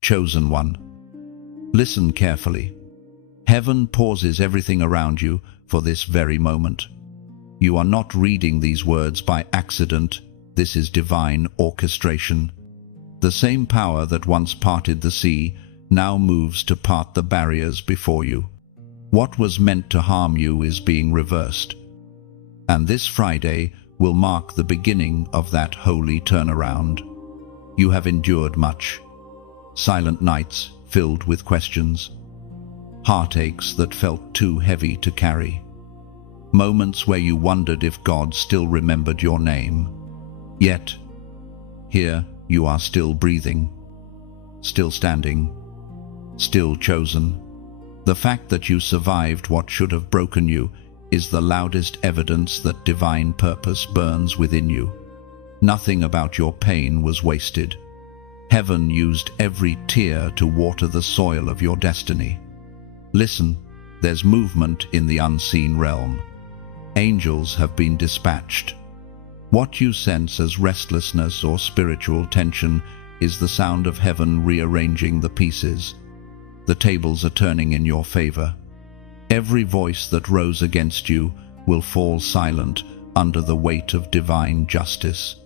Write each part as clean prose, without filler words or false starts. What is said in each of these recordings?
Chosen one. Listen carefully. Heaven pauses everything around you for this very moment. You are not reading these words by accident. This is divine orchestration. The same power that once parted the sea now moves to part the barriers before you. What was meant to harm you is being reversed. And this Friday will mark the beginning of that holy turnaround. You have endured much. Silent nights filled with questions. Heartaches that felt too heavy to carry. Moments where you wondered if God still remembered your name. Yet, here you are, still breathing, still standing, still chosen. The fact that you survived what should have broken you is the loudest evidence that divine purpose burns within you. Nothing about your pain was wasted. Heaven used every tear to water the soil of your destiny. Listen, there's movement in the unseen realm. Angels have been dispatched. What you sense as restlessness or spiritual tension is the sound of heaven rearranging the pieces. The tables are turning in your favor. Every voice that rose against you will fall silent under the weight of divine justice.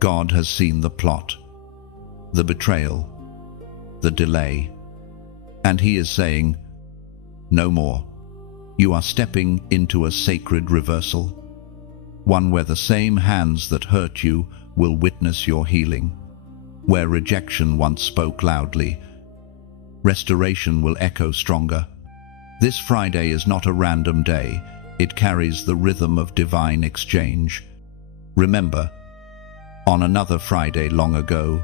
God has seen the plot, the betrayal, the delay, and He is saying, "No more." You are stepping into a sacred reversal, one where the same hands that hurt you will witness your healing. Where rejection once spoke loudly, restoration will echo stronger. This Friday is not a random day. It carries the rhythm of divine exchange. Remember, on another Friday long ago,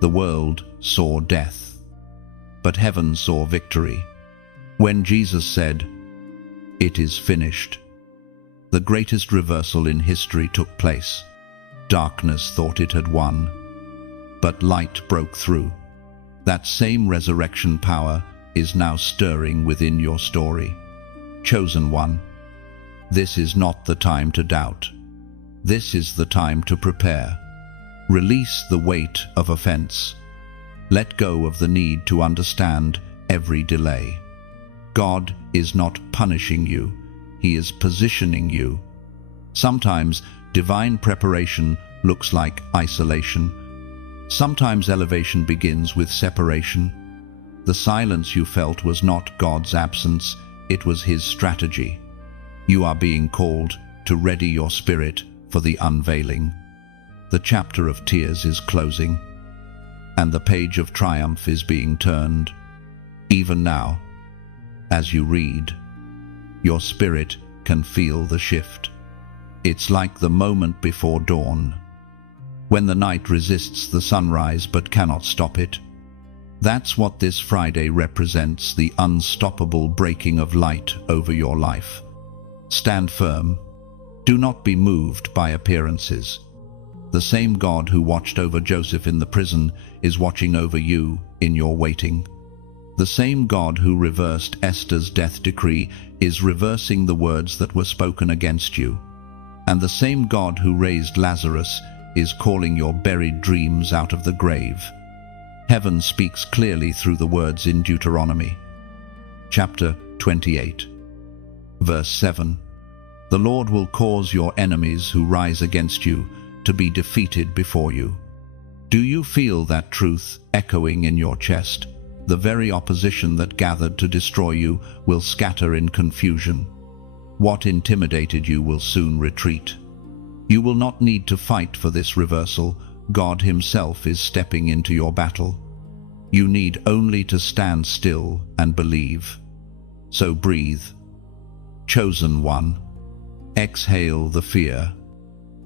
the world saw death, but heaven saw victory. When Jesus said, "It is finished," the greatest reversal in history took place. Darkness thought it had won, but light broke through. That same resurrection power is now stirring within your story. Chosen one, this is not the time to doubt. This is the time to prepare. Release the weight of offense. Let go of the need to understand every delay. God is not punishing you. He is positioning you. Sometimes divine preparation looks like isolation. Sometimes elevation begins with separation. The silence you felt was not God's absence, it was His strategy. You are being called to ready your spirit for the unveiling. The chapter of tears is closing, and the page of triumph is being turned. Even now, as you read, your spirit can feel the shift. It's like the moment before dawn, when the night resists the sunrise but cannot stop it. That's what this Friday represents, the unstoppable breaking of light over your life. Stand firm. Do not be moved by appearances. The same God who watched over Joseph in the prison is watching over you in your waiting. The same God who reversed Esther's death decree is reversing the words that were spoken against you. And the same God who raised Lazarus is calling your buried dreams out of the grave. Heaven speaks clearly through the words in Deuteronomy, chapter 28, verse 7. The Lord will cause your enemies who rise against you to be defeated before you. Do you feel that truth echoing in your chest? The very opposition that gathered to destroy you will scatter in confusion. What intimidated you will soon retreat. You will not need to fight for this reversal. God Himself is stepping into your battle. You need only to stand still and believe. So breathe. Chosen one. Exhale the fear.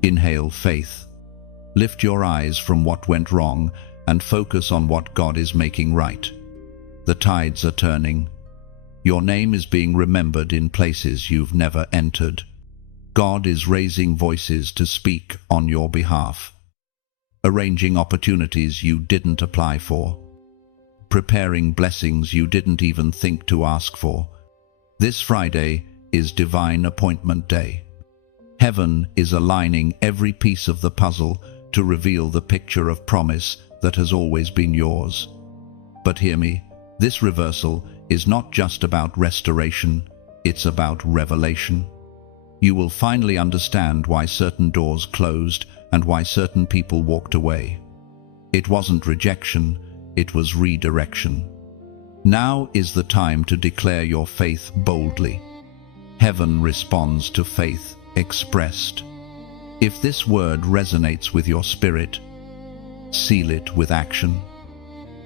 Inhale faith. Lift your eyes from what went wrong and focus on what God is making right. The tides are turning. Your name is being remembered in places you've never entered. God is raising voices to speak on your behalf, arranging opportunities you didn't apply for, preparing blessings you didn't even think to ask for. This Friday is Divine Appointment Day. Heaven is aligning every piece of the puzzle to reveal the picture of promise that has always been yours. But hear me, this reversal is not just about restoration, it's about revelation. You will finally understand why certain doors closed and why certain people walked away. It wasn't rejection, it was redirection. Now is the time to declare your faith boldly. Heaven responds to faith expressed. If this word resonates with your spirit, seal it with action.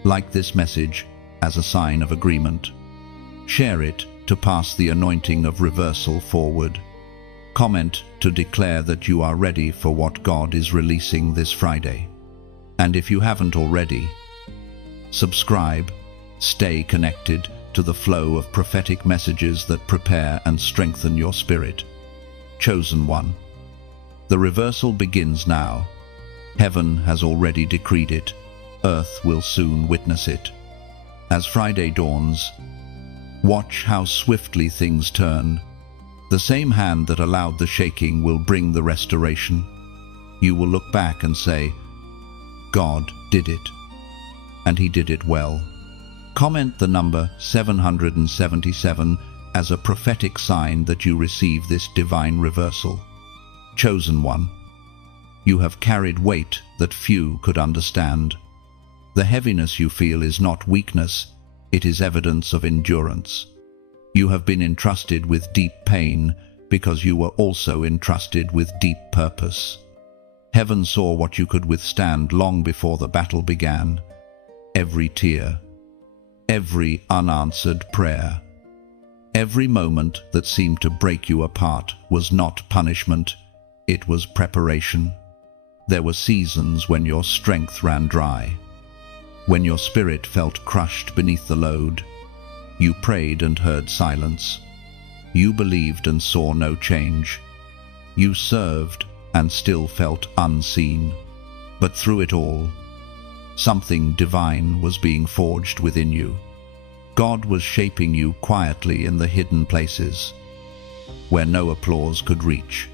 Like this message as a sign of agreement. Share it to pass the anointing of reversal forward. Comment to declare that you are ready for what God is releasing this Friday. And if you haven't already, subscribe, stay connected to the flow of prophetic messages that prepare and strengthen your spirit. Chosen one. The reversal begins now. Heaven has already decreed it. Earth will soon witness it. As Friday dawns, watch how swiftly things turn. The same hand that allowed the shaking will bring the restoration. You will look back and say, God did it. And He did it well. Comment the number 777 as a prophetic sign that you receive this divine reversal. Chosen one. You have carried weight that few could understand. The heaviness you feel is not weakness, it is evidence of endurance. You have been entrusted with deep pain because you were also entrusted with deep purpose. Heaven saw what you could withstand long before the battle began. Every tear, every unanswered prayer, every moment that seemed to break you apart was not punishment, it was preparation. There were seasons when your strength ran dry. When your spirit felt crushed beneath the load, you prayed and heard silence. You believed and saw no change. You served and still felt unseen. But through it all, something divine was being forged within you. God was shaping you quietly in the hidden places, where no applause could reach,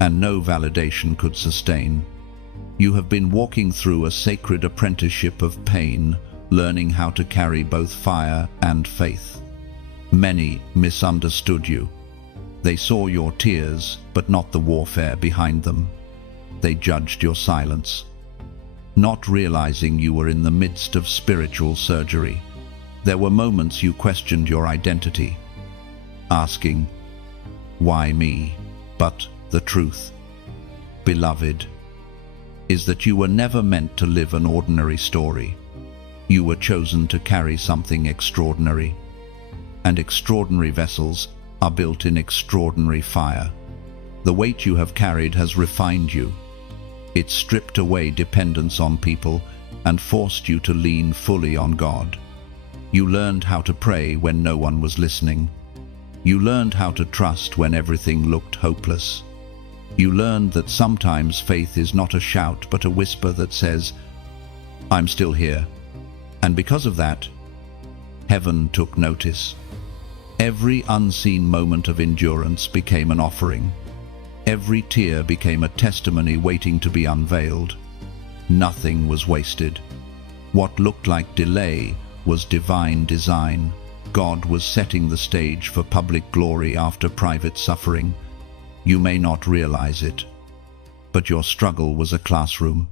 and no validation could sustain. You have been walking through a sacred apprenticeship of pain, learning how to carry both fire and faith. Many misunderstood you. They saw your tears, but not the warfare behind them. They judged your silence, not realizing you were in the midst of spiritual surgery. There were moments you questioned your identity, asking, "Why me?" But the truth, beloved, is that you were never meant to live an ordinary story. You were chosen to carry something extraordinary, and extraordinary vessels are built in extraordinary fire. The weight you have carried has refined you. It stripped away dependence on people and forced you to lean fully on God. You learned how to pray when no one was listening. You learned how to trust when everything looked hopeless. You learned that sometimes faith is not a shout but a whisper that says, "I'm still here." And because of that, heaven took notice. Every unseen moment of endurance became an offering. Every tear became a testimony waiting to be unveiled. Nothing was wasted. What looked like delay was divine design. God was setting the stage for public glory after private suffering. You may not realize it, but your struggle was a classroom.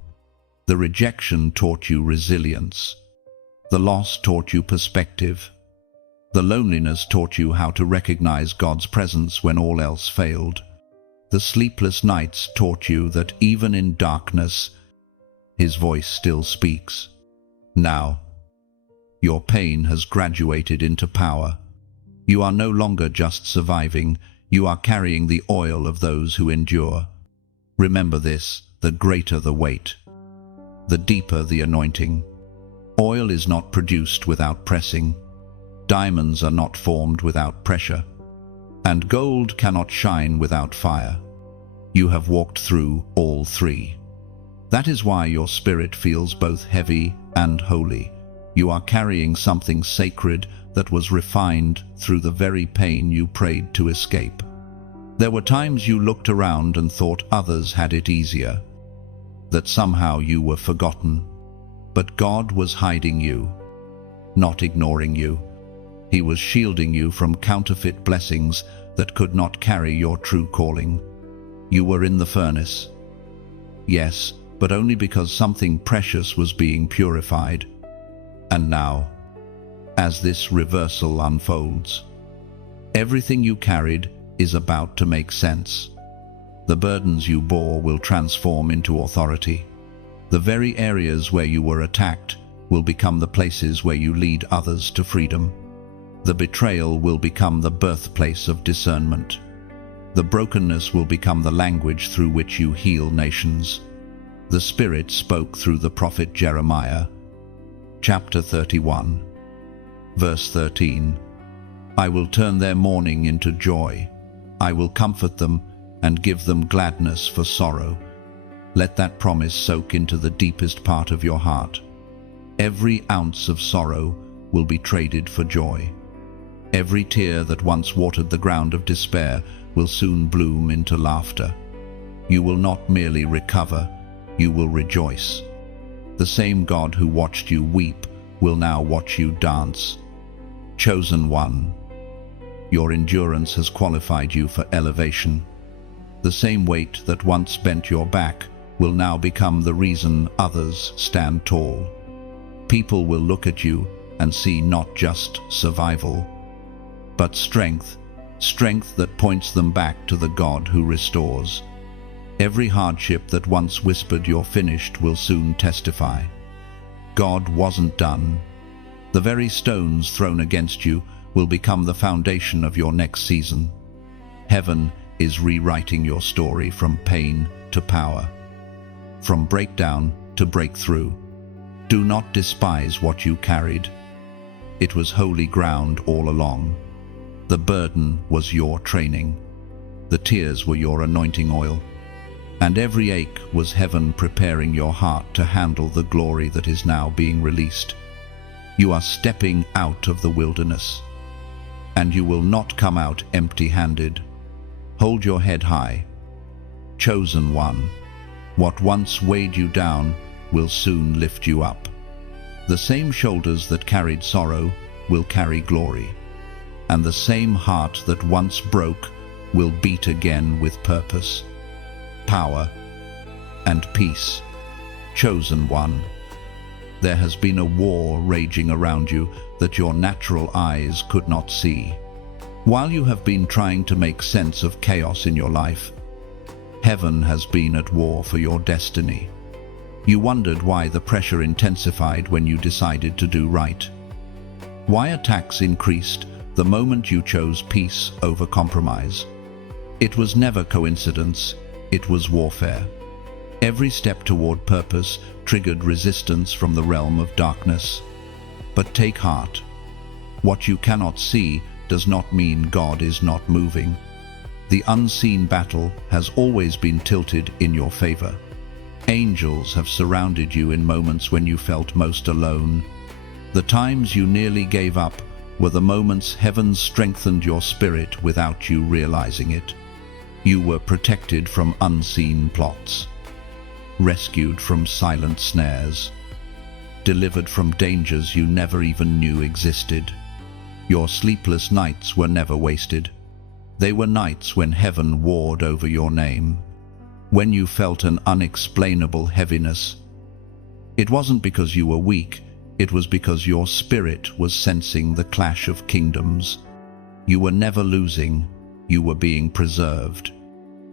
The rejection taught you resilience. The loss taught you perspective. The loneliness taught you how to recognize God's presence when all else failed. The sleepless nights taught you that even in darkness, His voice still speaks. Now, your pain has graduated into power. You are no longer just surviving, you are carrying the oil of those who endure. Remember this, the greater the weight, the deeper the anointing. Oil is not produced without pressing. Diamonds are not formed without pressure. And gold cannot shine without fire. You have walked through all three. That is why your spirit feels both heavy and holy. You are carrying something sacred that was refined through the very pain you prayed to escape. There were times you looked around and thought others had it easier, that somehow you were forgotten. But God was hiding you. not ignoring you. He was shielding you from counterfeit blessings that could not carry your true calling. You were in the furnace. Yes, but only because something precious was being purified. And now, as this reversal unfolds, everything you carried is about to make sense. The burdens you bore will transform into authority. The very areas where you were attacked will become the places where you lead others to freedom. The betrayal will become the birthplace of discernment. The brokenness will become the language through which you heal nations. The Spirit spoke through the prophet Jeremiah. Chapter 31, verse 13. I will turn their mourning into joy. I will comfort them and give them gladness for sorrow. Let that promise soak into the deepest part of your heart. Every ounce of sorrow will be traded for joy. Every tear that once watered the ground of despair will soon bloom into laughter. You will not merely recover, you will rejoice. The same God who watched you weep will now watch you dance. Chosen one, your endurance has qualified you for elevation. The same weight that once bent your back will now become the reason others stand tall. People will look at you and see not just survival, but strength that points them back to the God who restores. Every hardship that once whispered you're finished will soon testify. God wasn't done. The very stones thrown against you will become the foundation of your next season. Heaven is rewriting your story from pain to power, from breakdown to breakthrough. Do not despise what you carried. It was holy ground all along. The burden was your training. The tears were your anointing oil. And every ache was heaven preparing your heart to handle the glory that is now being released. You are stepping out of the wilderness, and you will not come out empty-handed. Hold your head high. Chosen one, what once weighed you down will soon lift you up. The same shoulders that carried sorrow will carry glory, and the same heart that once broke will beat again with purpose, power, and peace. Chosen one, there has been a war raging around you that your natural eyes could not see. While you have been trying to make sense of chaos in your life, heaven has been at war for your destiny. You wondered why the pressure intensified when you decided to do right. Why attacks increased the moment you chose peace over compromise. It was never coincidence, it was warfare. Every step toward purpose triggered resistance from the realm of darkness. But take heart. What you cannot see does not mean God is not moving. The unseen battle has always been tilted in your favor. Angels have surrounded you in moments when you felt most alone. The times you nearly gave up were the moments heaven strengthened your spirit without you realizing it. You were protected from unseen plots, rescued from silent snares, delivered from dangers you never even knew existed. Your sleepless nights were never wasted. They were nights when heaven warred over your name, when you felt an unexplainable heaviness. It wasn't because you were weak, it was because your spirit was sensing the clash of kingdoms. You were never losing, you were being preserved.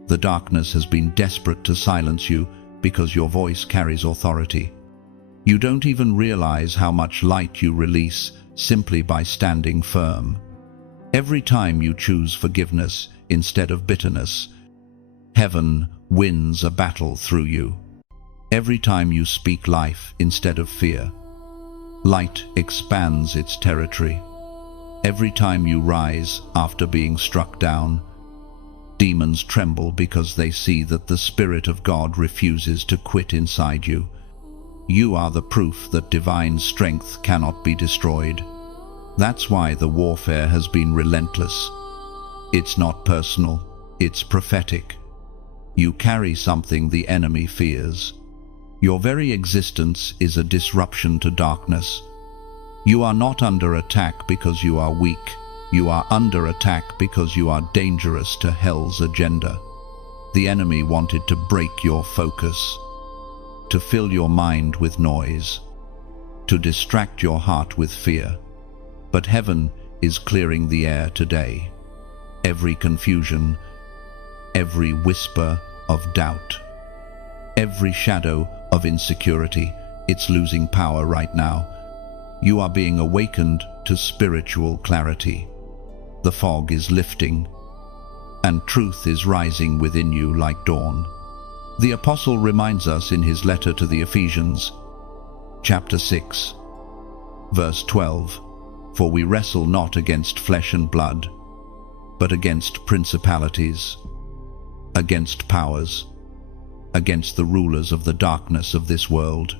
The darkness has been desperate to silence you because your voice carries authority. You don't even realize how much light you release simply by standing firm. Every time you choose forgiveness instead of bitterness, heaven wins a battle through you. Every time you speak life instead of fear, light expands its territory. Every time you rise after being struck down, demons tremble because they see that the Spirit of God refuses to quit inside you. You are the proof that divine strength cannot be destroyed. That's why the warfare has been relentless. It's not personal, it's prophetic. You carry something the enemy fears. Your very existence is a disruption to darkness. You are not under attack because you are weak. You are under attack because you are dangerous to hell's agenda. The enemy wanted to break your focus, to fill your mind with noise, to distract your heart with fear. But heaven is clearing the air today. Every confusion, every whisper of doubt, every shadow of insecurity, it's losing power right now. You are being awakened to spiritual clarity. The fog is lifting, and truth is rising within you like dawn. The apostle reminds us in his letter to the Ephesians, chapter 6, verse 12, "For we wrestle not against flesh and blood, but against principalities, against powers, against the rulers of the darkness of this world,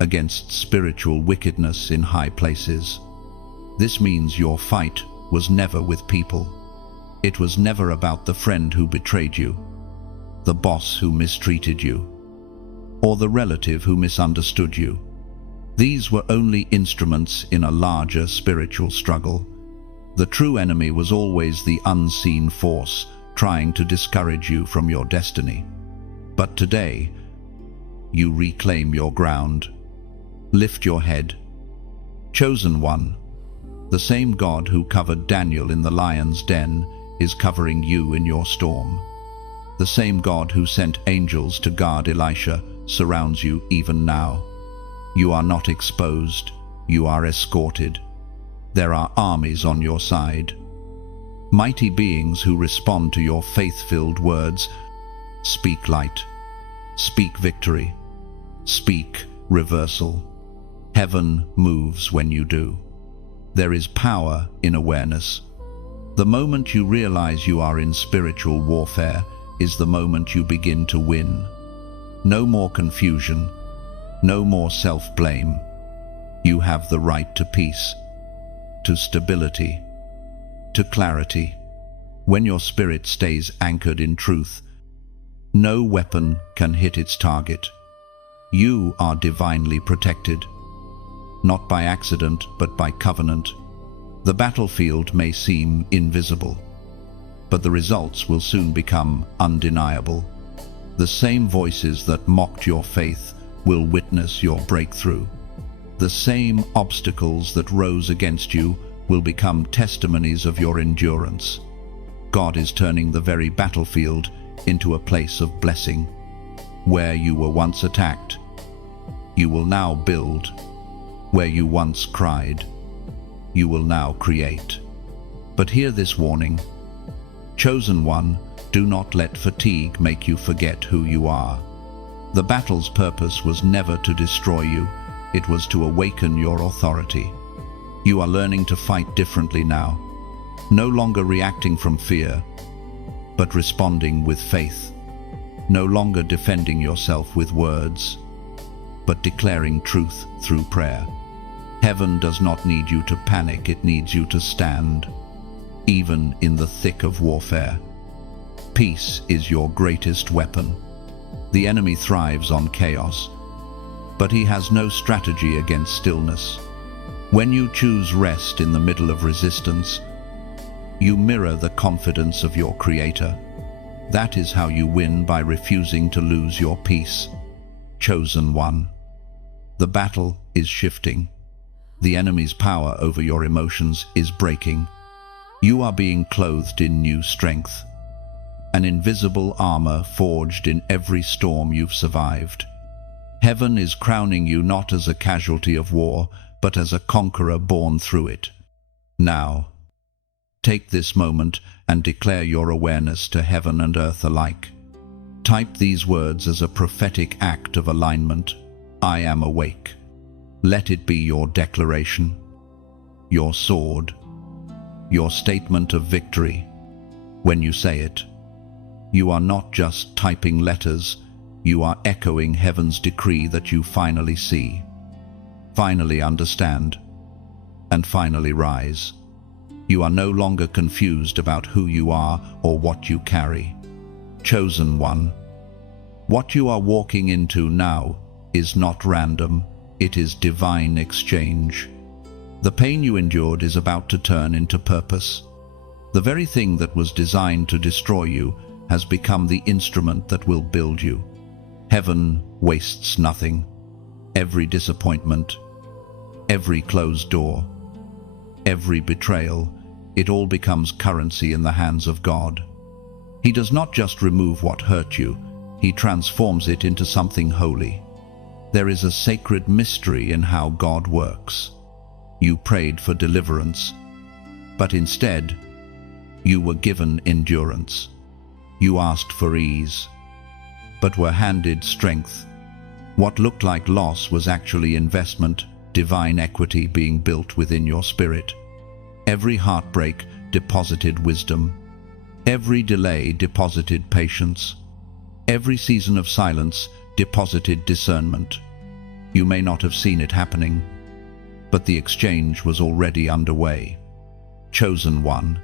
against spiritual wickedness in high places." This means your fight was never with people. It was never about the friend who betrayed you, the boss who mistreated you, or the relative who misunderstood you. These were only instruments in a larger spiritual struggle. The true enemy was always the unseen force trying to discourage you from your destiny. But today, you reclaim your ground. Lift your head. Chosen one, the same God who covered Daniel in the lion's den is covering you in your storm. The same God who sent angels to guard Elisha surrounds you even now. You are not exposed, you are escorted. There are armies on your side. Mighty beings who respond to your faith-filled words. Speak light. Speak victory. Speak reversal. Heaven moves when you do. There is power in awareness. The moment you realize you are in spiritual warfare is the moment you begin to win. No more confusion, no more self-blame. You have the right to peace, to stability, to clarity. When your spirit stays anchored in truth, no weapon can hit its target. You are divinely protected, not by accident but by covenant. The battlefield may seem invisible, but the results will soon become undeniable. The same voices that mocked your faith will witness your breakthrough. The same obstacles that rose against you will become testimonies of your endurance. God is turning the very battlefield into a place of blessing. Where you were once attacked, you will now build. Where you once cried, you will now create. But hear this warning. Chosen one, do not let fatigue make you forget who you are. The battle's purpose was never to destroy you, it was to awaken your authority. You are learning to fight differently now, no longer reacting from fear, but responding with faith. No longer defending yourself with words, but declaring truth through prayer. Heaven does not need you to panic, it needs you to stand, even in the thick of warfare. Peace is your greatest weapon. The enemy thrives on chaos, but he has no strategy against stillness. When you choose rest in the middle of resistance, you mirror the confidence of your Creator. That is how you win, by refusing to lose your peace. Chosen one. The battle is shifting. The enemy's power over your emotions is breaking. You are being clothed in new strength, an invisible armor forged in every storm you've survived. Heaven is crowning you not as a casualty of war, but as a conqueror born through it. Now, take this moment and declare your awareness to heaven and earth alike. Type these words as a prophetic act of alignment. I am awake. Let it be your declaration, your sword, your statement of victory. When you say it, you are not just typing letters, you are echoing heaven's decree that you finally see, finally understand, and finally rise. You are no longer confused about who you are or what you carry. Chosen one. What you are walking into now is not random, it is divine exchange. The pain you endured is about to turn into purpose. The very thing that was designed to destroy you has become the instrument that will build you. Heaven wastes nothing. Every disappointment, every closed door, every betrayal, it all becomes currency in the hands of God. He does not just remove what hurt you, He transforms it into something holy. There is a sacred mystery in how God works. You prayed for deliverance, but instead, you were given endurance. You asked for ease, but were handed strength. What looked like loss was actually investment, divine equity being built within your spirit. Every heartbreak deposited wisdom. Every delay deposited patience. Every season of silence deposited discernment. You may not have seen it happening, but the exchange was already underway. Chosen one,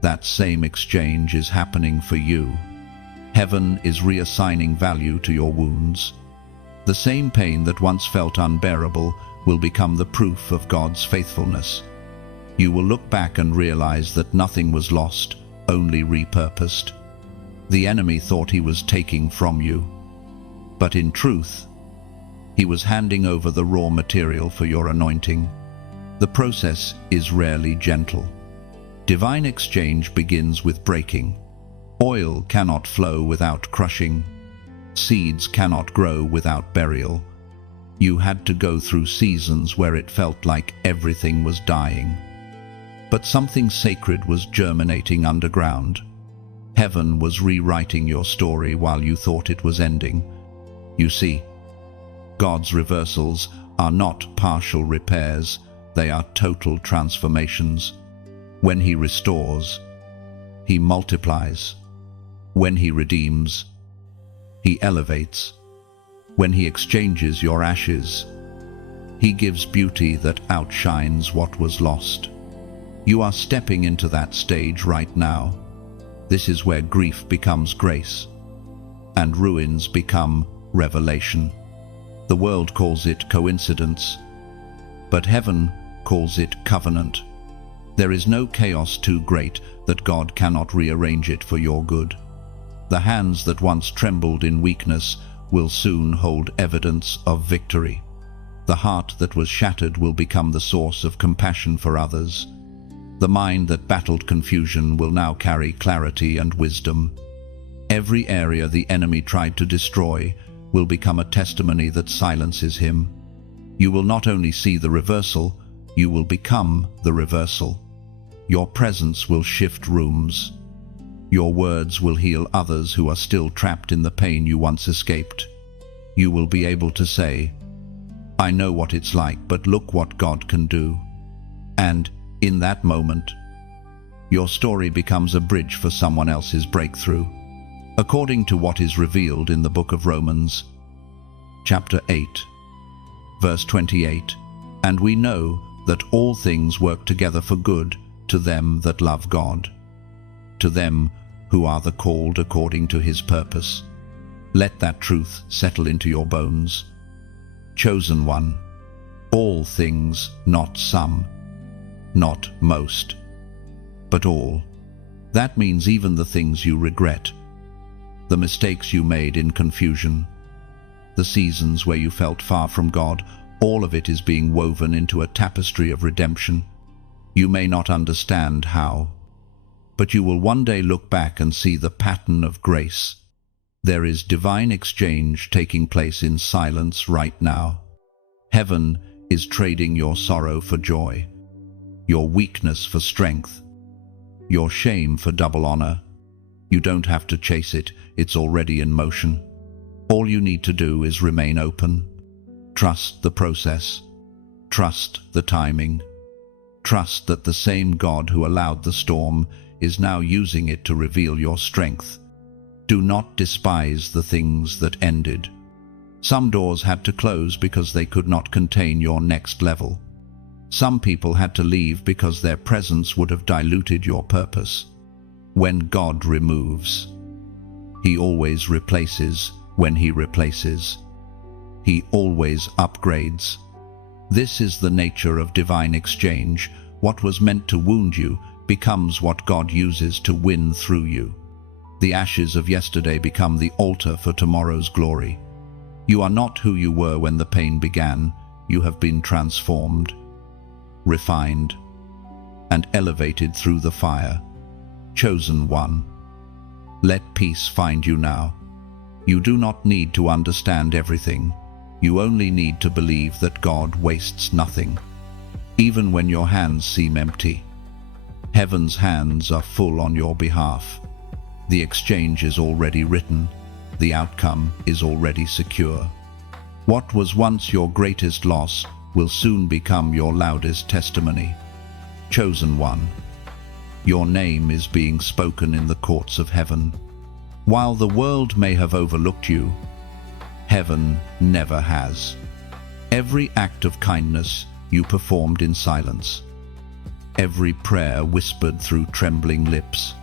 that same exchange is happening for you. Heaven is reassigning value to your wounds. The same pain that once felt unbearable will become the proof of God's faithfulness. You will look back and realize that nothing was lost, only repurposed. The enemy thought he was taking from you, but in truth, he was handing over the raw material for your anointing. The process is rarely gentle. Divine exchange begins with breaking. Oil cannot flow without crushing. Seeds cannot grow without burial. You had to go through seasons where it felt like everything was dying. But something sacred was germinating underground. Heaven was rewriting your story while you thought it was ending. You see, God's reversals are not partial repairs, they are total transformations. When He restores, He multiplies. When He redeems, He elevates. When He exchanges your ashes, He gives beauty that outshines what was lost. You are stepping into that stage right now. This is where grief becomes grace, and ruins become revelation. The world calls it coincidence, but heaven calls it covenant. There is no chaos too great that God cannot rearrange it for your good. The hands that once trembled in weakness will soon hold evidence of victory. The heart that was shattered will become the source of compassion for others. The mind that battled confusion will now carry clarity and wisdom. Every area the enemy tried to destroy will become a testimony that silences him. You will not only see the reversal, you will become the reversal. Your presence will shift rooms. Your words will heal others who are still trapped in the pain you once escaped. You will be able to say, "I know what it's like, but look what God can do." And in that moment, your story becomes a bridge for someone else's breakthrough. According to what is revealed in the book of Romans, chapter 8, verse 28, "And we know that all things work together for good to them that love God, to them who are the called according to His purpose." Let that truth settle into your bones. Chosen one, all things, not some, not most, but all. That means even the things you regret, the mistakes you made in confusion, the seasons where you felt far from God, all of it is being woven into a tapestry of redemption. You may not understand how, but you will one day look back and see the pattern of grace. There is divine exchange taking place in silence right now. Heaven is trading your sorrow for joy, your weakness for strength, your shame for double honor. You don't have to chase it, it's already in motion. All you need to do is remain open. Trust the process. Trust the timing. Trust that the same God who allowed the storm is now using it to reveal your strength. Do not despise the things that ended. Some doors had to close because they could not contain your next level. Some people had to leave because their presence would have diluted your purpose. When God removes, He always replaces. When He replaces, He always upgrades. This is the nature of divine exchange. What was meant to wound you becomes what God uses to win through you. The ashes of yesterday become the altar for tomorrow's glory. You are not who you were when the pain began. You have been transformed, refined, and elevated through the fire. Chosen one, let peace find you now. You do not need to understand everything. You only need to believe that God wastes nothing. Even when your hands seem empty, heaven's hands are full on your behalf. The exchange is already written. The outcome is already secure. What was once your greatest loss will soon become your loudest testimony. Chosen one, your name is being spoken in the courts of heaven. While the world may have overlooked you, heaven never has. Every act of kindness you performed in silence, every prayer whispered through trembling lips,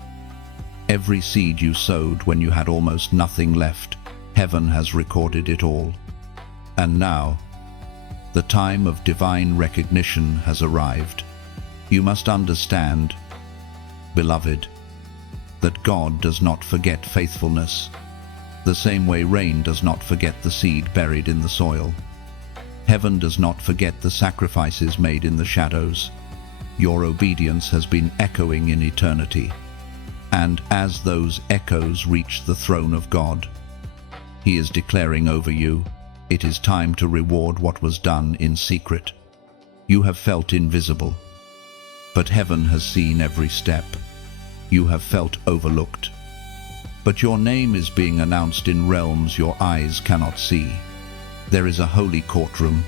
every seed you sowed when you had almost nothing left, heaven has recorded it all. And now, the time of divine recognition has arrived. You must understand, beloved, that God does not forget faithfulness, the same way rain does not forget the seed buried in the soil. Heaven does not forget the sacrifices made in the shadows. Your obedience has been echoing in eternity. And as those echoes reach the throne of God, He is declaring over you, it is time to reward what was done in secret. You have felt invisible, but heaven has seen every step. You have felt overlooked, but your name is being announced in realms your eyes cannot see. There is a holy courtroom,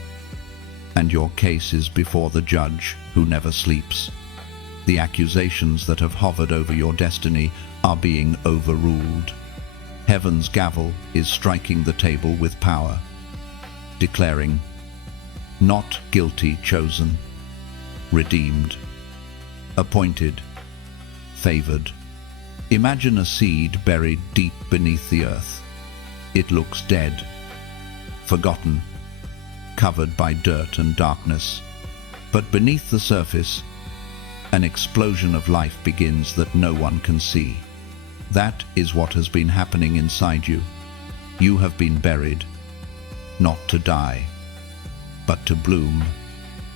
and your case is before the judge who never sleeps. The accusations that have hovered over your destiny are being overruled. Heaven's gavel is striking the table with power, declaring, not guilty, chosen, redeemed, appointed, favored. Imagine a seed buried deep beneath the earth. It looks dead, forgotten, covered by dirt and darkness. But beneath the surface, an explosion of life begins that no one can see. That is what has been happening inside you. You have been buried, not to die, but to bloom.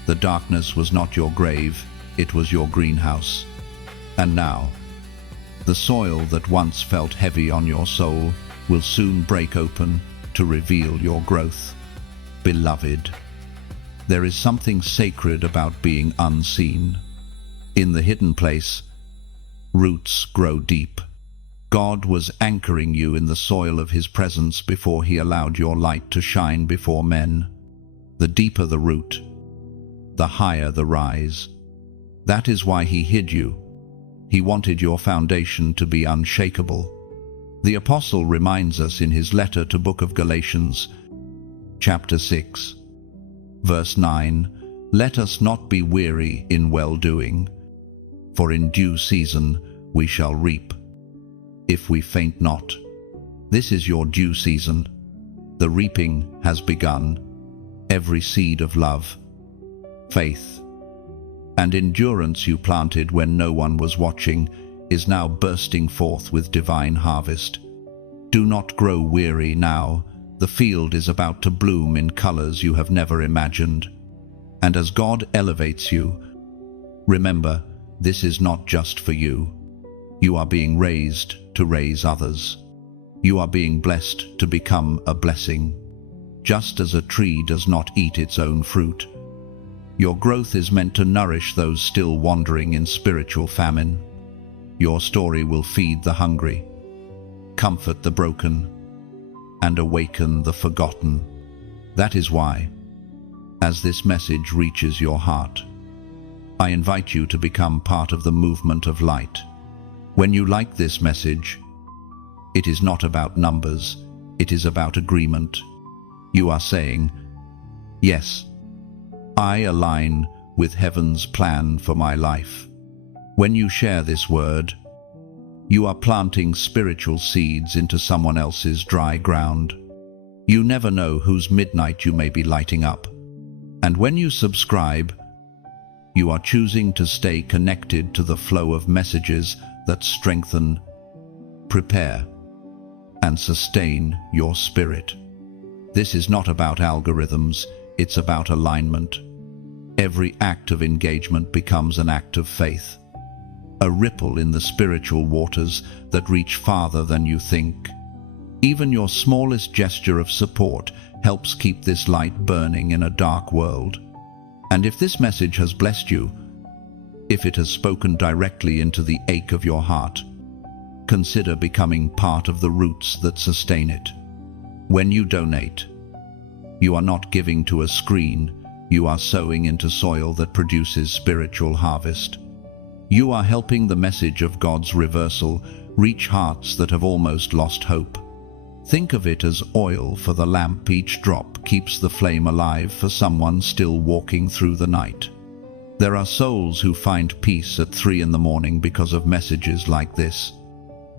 The darkness was not your grave, it was your greenhouse. And now, the soil that once felt heavy on your soul will soon break open to reveal your growth. Beloved, there is something sacred about being unseen. In the hidden place, roots grow deep. God was anchoring you in the soil of His presence before He allowed your light to shine before men. The deeper the root, the higher the rise. That is why He hid you. He wanted your foundation to be unshakable. The Apostle reminds us in his letter to Book of Galatians, chapter 6, verse 9, let us not be weary in well-doing, for in due season we shall reap, if we faint not. This is your due season. The reaping has begun. Every seed of love, faith, and endurance you planted when no one was watching is now bursting forth with divine harvest. Do not grow weary now. The field is about to bloom in colors you have never imagined. And as God elevates you, remember, this is not just for you. You are being raised to raise others. You are being blessed to become a blessing. Just as a tree does not eat its own fruit, your growth is meant to nourish those still wandering in spiritual famine. Your story will feed the hungry, comfort the broken, and awaken the forgotten. That is why, as this message reaches your heart, I invite you to become part of the movement of light. When you like this message, it is not about numbers, it is about agreement. You are saying, yes, I align with heaven's plan for my life. When you share this word, you are planting spiritual seeds into someone else's dry ground. You never know whose midnight you may be lighting up. And when you subscribe, you are choosing to stay connected to the flow of messages that strengthen, prepare, and sustain your spirit. This is not about algorithms, it's about alignment. Every act of engagement becomes an act of faith, a ripple in the spiritual waters that reach farther than you think. Even your smallest gesture of support helps keep this light burning in a dark world. And if this message has blessed you, if it has spoken directly into the ache of your heart, consider becoming part of the roots that sustain it. When you donate, you are not giving to a screen, you are sowing into soil that produces spiritual harvest. You are helping the message of God's reversal reach hearts that have almost lost hope. Think of it as oil for the lamp. Each drop keeps the flame alive for someone still walking through the night. There are souls who find peace at 3 in the morning because of messages like this.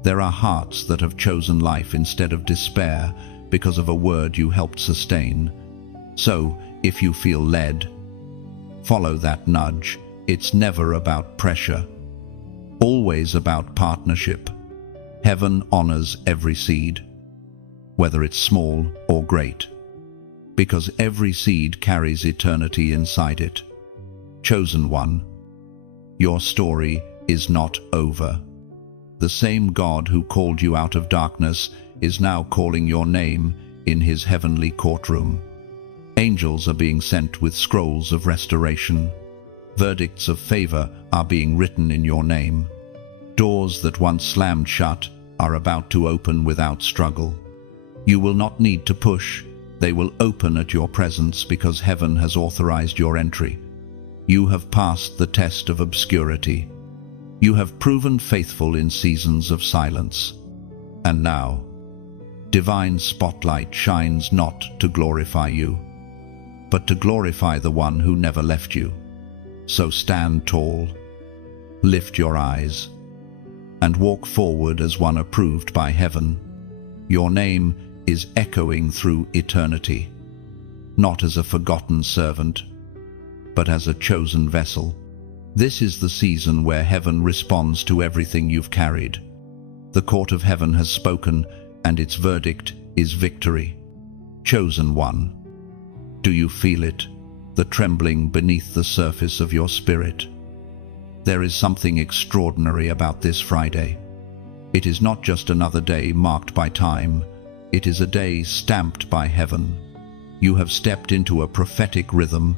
There are hearts that have chosen life instead of despair because of a word you helped sustain. So, if you feel led, follow that nudge. It's never about pressure, always about partnership. Heaven honors every seed, whether it's small or great, because every seed carries eternity inside it. Chosen one, your story is not over. The same God who called you out of darkness is now calling your name in his heavenly courtroom. Angels are being sent with scrolls of restoration. Verdicts of favor are being written in your name. Doors that once slammed shut are about to open without struggle. You will not need to push. They will open at your presence because heaven has authorized your entry. You have passed the test of obscurity. You have proven faithful in seasons of silence. And now, divine spotlight shines not to glorify you, but to glorify the one who never left you. So stand tall, lift your eyes, and walk forward as one approved by heaven. Your name is echoing through eternity, not as a forgotten servant, but as a chosen vessel. This is the season where heaven responds to everything you've carried. The court of heaven has spoken, and its verdict is victory. Chosen one, do you feel it, the trembling beneath the surface of your spirit? There is something extraordinary about this Friday. It is not just another day marked by time, it is a day stamped by heaven. You have stepped into a prophetic rhythm,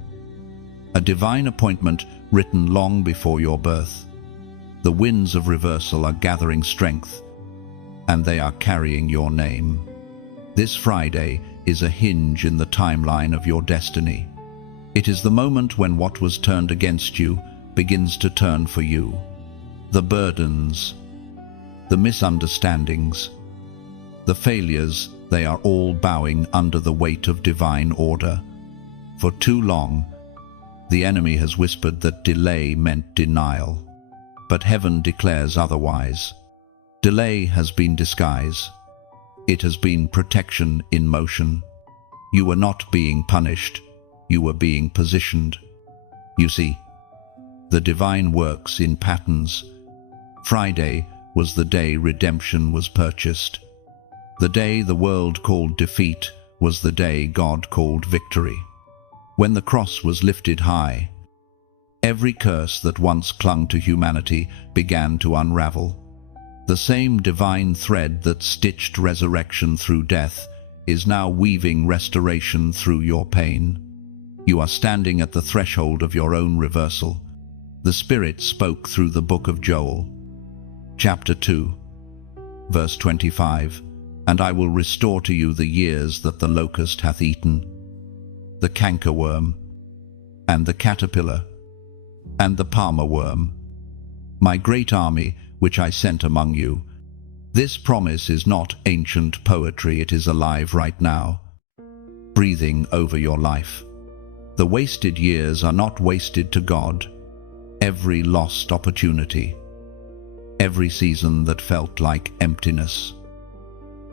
a divine appointment written long before your birth. The winds of reversal are gathering strength, and they are carrying your name. This Friday is a hinge in the timeline of your destiny. It is the moment when what was turned against you begins to turn for you. The burdens, the misunderstandings, the failures, they are all bowing under the weight of divine order. For too long, the enemy has whispered that delay meant denial, but heaven declares otherwise. Delay has been disguise. It has been protection in motion. You were not being punished, you were being positioned. You see, the divine works in patterns. Friday was the day redemption was purchased. The day the world called defeat was the day God called victory. When the cross was lifted high, every curse that once clung to humanity began to unravel. The same divine thread that stitched resurrection through death is now weaving restoration through your pain. You are standing at the threshold of your own reversal. The Spirit spoke through the book of Joel, chapter 2, verse 25, "And I will restore to you the years that the locust hath eaten, the cankerworm, and the caterpillar, and the palmer worm, my great army which I sent among you." This promise is not ancient poetry, it is alive right now, breathing over your life. The wasted years are not wasted to God. Every lost opportunity, every season that felt like emptiness,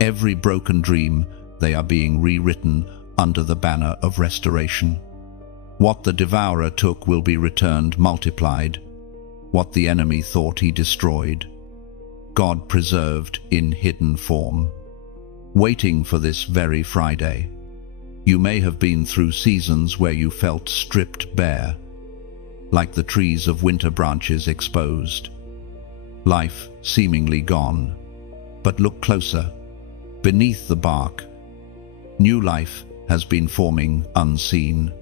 every broken dream, they are being rewritten under the banner of restoration. What the devourer took will be returned multiplied. What the enemy thought he destroyed, God preserved in hidden form. Waiting for this very Friday. You may have been through seasons where you felt stripped bare, like the trees of winter branches exposed. Life seemingly gone. But look closer. Beneath the bark, new life has been forming unseen.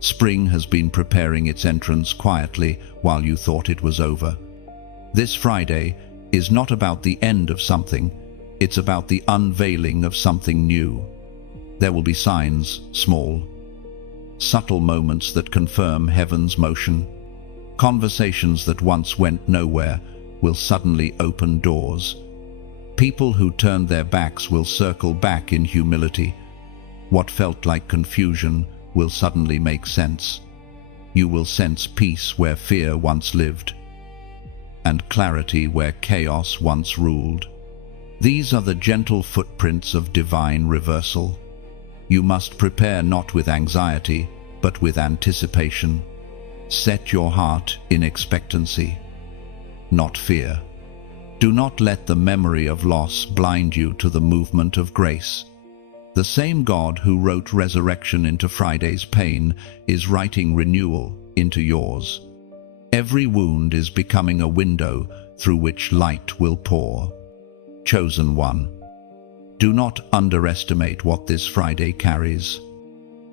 Spring has been preparing its entrance quietly while you thought it was over. This Friday is not about the end of something, it's about the unveiling of something new. There will be signs, small, subtle moments that confirm heaven's motion. Conversations that once went nowhere will suddenly open doors. People who turned their backs will circle back in humility. What felt like confusion will suddenly make sense. You will sense peace where fear once lived, and clarity where chaos once ruled. These are the gentle footprints of divine reversal. You must prepare not with anxiety, but with anticipation. Set your heart in expectancy, not fear. Do not let the memory of loss blind you to the movement of grace. The same God who wrote resurrection into Friday's pain is writing renewal into yours. Every wound is becoming a window through which light will pour. Chosen one, do not underestimate what this Friday carries.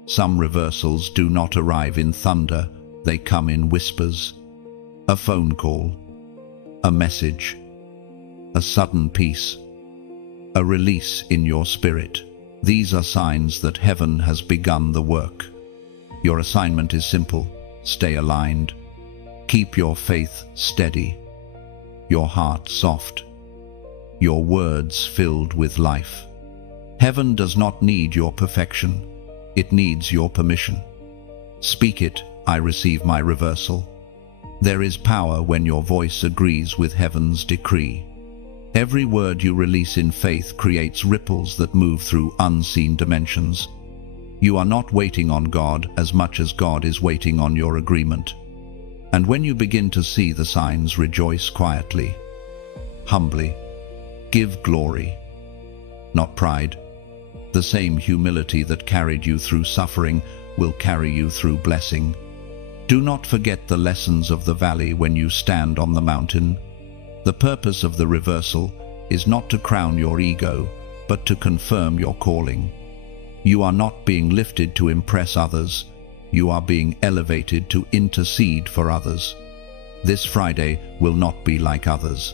Some reversals do not arrive in thunder, they come in whispers. A phone call, a message, a sudden peace, a release in your spirit. These are signs that heaven has begun the work. Your assignment is simple. Stay aligned. Keep your faith steady, your heart soft, your words filled with life. Heaven does not need your perfection. It needs your permission. Speak it, I receive my reversal. There is power when your voice agrees with heaven's decree. Every word you release in faith creates ripples that move through unseen dimensions. You are not waiting on God as much as God is waiting on your agreement. And when you begin to see the signs, rejoice quietly, humbly. Give glory, not pride. The same humility that carried you through suffering will carry you through blessing. Do not forget the lessons of the valley when you stand on the mountain. The purpose of the reversal is not to crown your ego, but to confirm your calling. You are not being lifted to impress others. You are being elevated to intercede for others. This Friday will not be like others.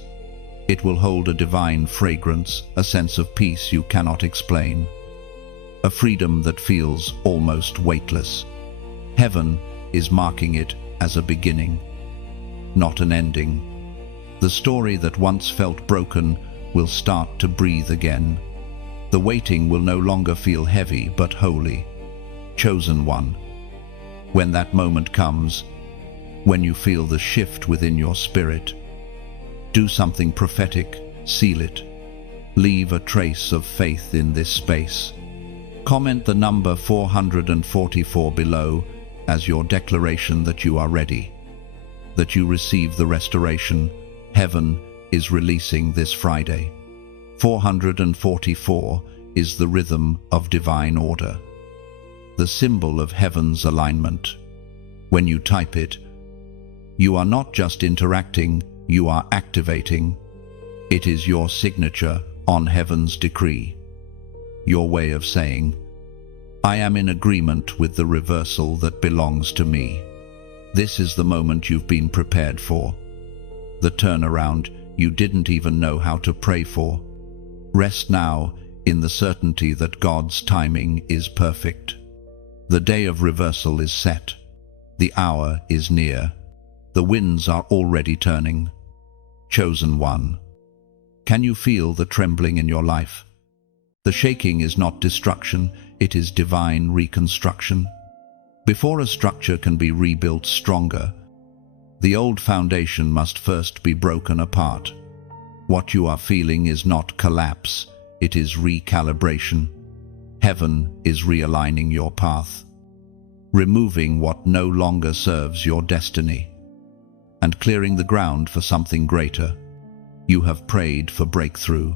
It will hold a divine fragrance, a sense of peace you cannot explain, a freedom that feels almost weightless. Heaven is marking it as a beginning, not an ending. The story that once felt broken will start to breathe again. The waiting will no longer feel heavy but holy. Chosen one. When that moment comes, when you feel the shift within your spirit, do something prophetic, seal it. Leave a trace of faith in this space. Comment the number 444 below as your declaration that you are ready, that you receive the restoration heaven is releasing this Friday. 444 is the rhythm of divine order, the symbol of heaven's alignment. When you type it, you are not just interacting, you are activating. It is your signature on heaven's decree, your way of saying, I am in agreement with the reversal that belongs to me. This is the moment you've been prepared for, the turnaround you didn't even know how to pray for. Rest now in the certainty that God's timing is perfect. The day of reversal is set. The hour is near. The winds are already turning. Chosen one. Can you feel the trembling in your life? The shaking is not destruction, it is divine reconstruction. Before a structure can be rebuilt stronger, the old foundation must first be broken apart. What you are feeling is not collapse, it is recalibration. Heaven is realigning your path. removing what no longer serves your destiny, and clearing the ground for something greater. You have prayed for breakthrough,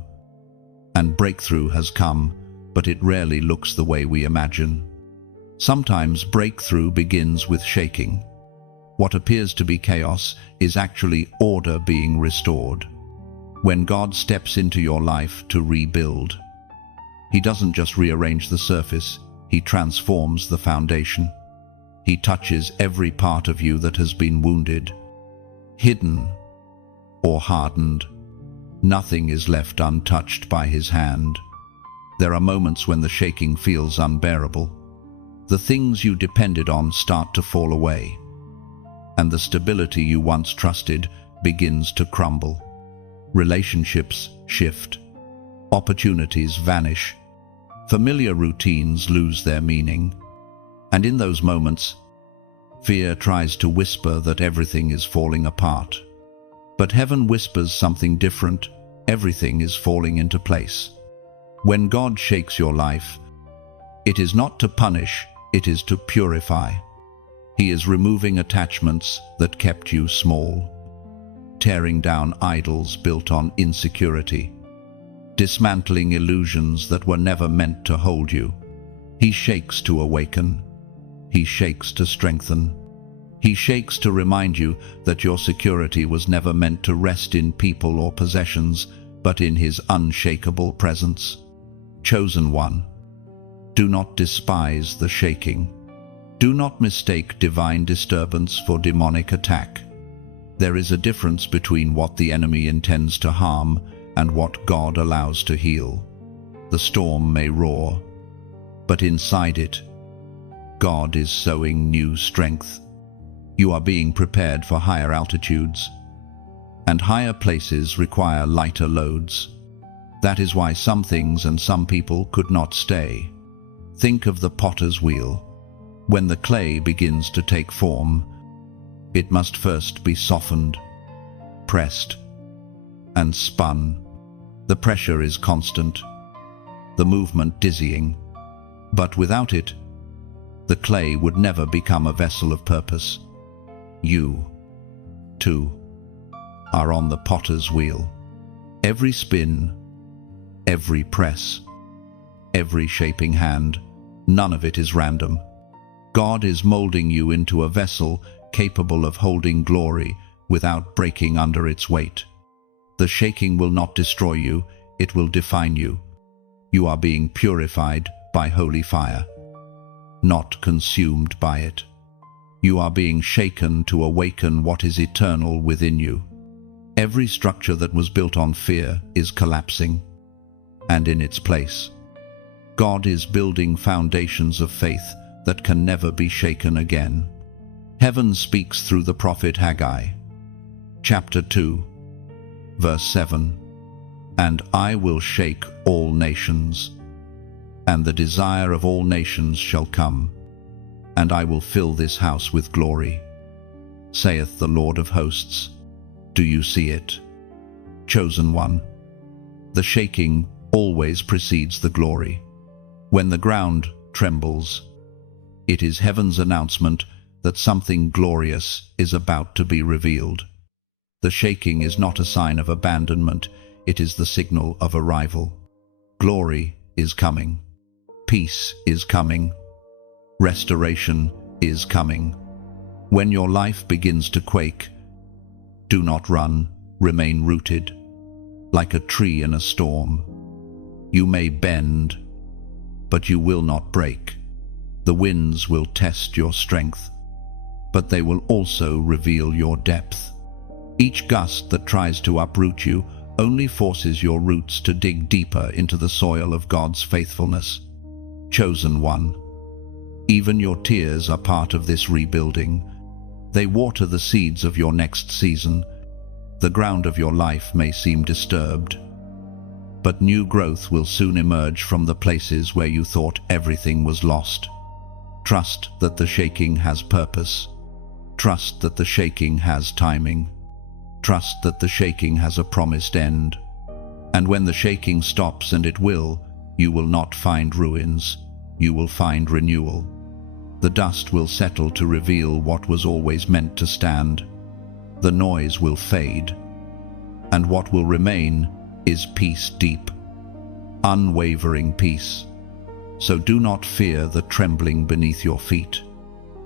and breakthrough has come, but it rarely looks the way we imagine. Sometimes breakthrough begins with shaking. What appears to be chaos is actually order being restored. When God steps into your life to rebuild, He doesn't just rearrange the surface, He transforms the foundation. He touches every part of you that has been wounded, hidden, or hardened. Nothing is left untouched by His hand. There are moments when the shaking feels unbearable. The things you depended on start to fall away, and the stability you once trusted begins to crumble. Relationships shift, opportunities vanish, familiar routines lose their meaning, and in those moments, fear tries to whisper that everything is falling apart. But heaven whispers something different. Everything is falling into place. When God shakes your life, it is not to punish, it is to purify. He is removing attachments that kept you small, tearing down idols built on insecurity, dismantling illusions that were never meant to hold you. He shakes to awaken. He shakes to strengthen. He shakes to remind you that your security was never meant to rest in people or possessions, but in His unshakable presence. Chosen one, do not despise the shaking. Do not mistake divine disturbance for demonic attack. There is a difference between what the enemy intends to harm and what God allows to heal. The storm may roar, but inside it, God is sowing new strength. You are being prepared for higher altitudes, and higher places require lighter loads. That is why some things and some people could not stay. Think of the potter's wheel. When the clay begins to take form, it must first be softened, pressed, and spun. The pressure is constant, the movement dizzying, but without it, the clay would never become a vessel of purpose. You, too, are on the potter's wheel. Every spin, every press, every shaping hand, none of it is random. God is molding you into a vessel capable of holding glory without breaking under its weight. The shaking will not destroy you, it will define you. You are being purified by holy fire, not consumed by it. You are being shaken to awaken what is eternal within you. Every structure that was built on fear is collapsing, and in its place, God is building foundations of faith that can never be shaken again. Heaven speaks through the prophet Haggai. Chapter 2, verse 7. And I will shake all nations, and the desire of all nations shall come, and I will fill this house with glory, saith the Lord of hosts. Do you see it? Chosen one, the shaking always precedes the glory. When the ground trembles, it is heaven's announcement that something glorious is about to be revealed. The shaking is not a sign of abandonment, it is the signal of arrival. Glory is coming. Peace is coming. Restoration is coming. When your life begins to quake, do not run, remain rooted, like a tree in a storm. You may bend, but you will not break. The winds will test your strength, but they will also reveal your depth. Each gust that tries to uproot you only forces your roots to dig deeper into the soil of God's faithfulness. Chosen one, even your tears are part of this rebuilding. They water the seeds of your next season. The ground of your life may seem disturbed, but new growth will soon emerge from the places where you thought everything was lost. Trust that the shaking has purpose. Trust that the shaking has timing. Trust that the shaking has a promised end. And when the shaking stops, and it will, you will not find ruins, you will find renewal. The dust will settle to reveal what was always meant to stand. The noise will fade, and what will remain is peace deep, unwavering peace. So do not fear the trembling beneath your feet.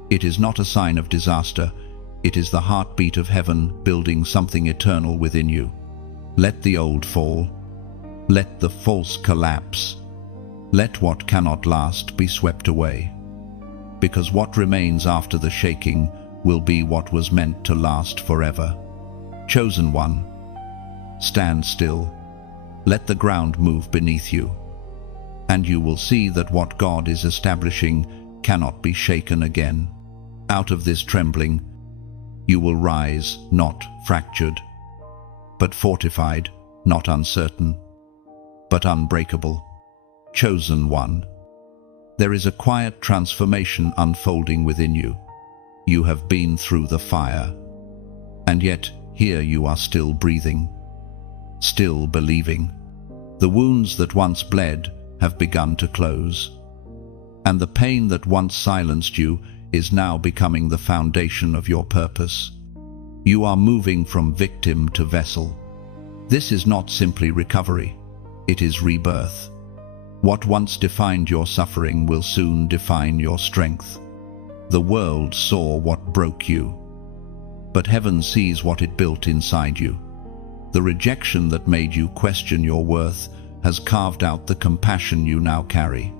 It is not a sign of disaster. It is the heartbeat of heaven building something eternal within you. Let the old fall. Let the false collapse. Let what cannot last be swept away. Because what remains after the shaking will be what was meant to last forever. Chosen one, stand still. Let the ground move beneath you, and you will see that what God is establishing cannot be shaken again. Out of this trembling, you will rise, not fractured, but fortified, not uncertain, but unbreakable. Chosen one. There is a quiet transformation unfolding within you. You have been through the fire, and yet here you are still breathing, still believing. The wounds that once bled have begun to close, and the pain that once silenced you is now becoming the foundation of your purpose. You are moving from victim to vessel. This is not simply recovery, it is rebirth. What once defined your suffering will soon define your strength. The world saw what broke you, but heaven sees what it built inside you. The rejection that made you question your worth has carved out the compassion you now carry.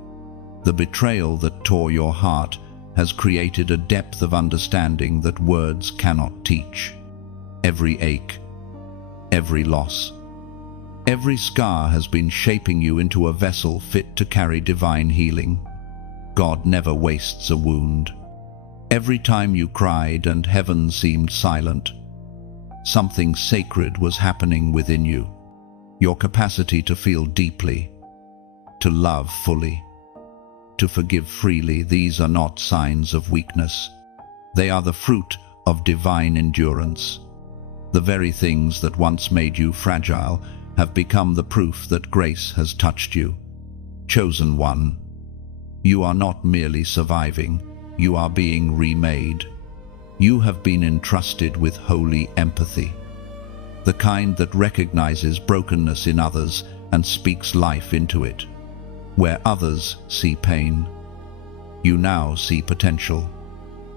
The betrayal that tore your heart has created a depth of understanding that words cannot teach. Every ache, every loss, every scar has been shaping you into a vessel fit to carry divine healing. God never wastes a wound. Every time you cried and heaven seemed silent, something sacred was happening within you. Your capacity to feel deeply, to love fully, to forgive freely, these are not signs of weakness. They are the fruit of divine endurance. The very things that once made you fragile have become the proof that grace has touched you. Chosen one, you are not merely surviving, you are being remade. You have been entrusted with holy empathy, the kind that recognizes brokenness in others and speaks life into it. Where others see pain, you now see potential.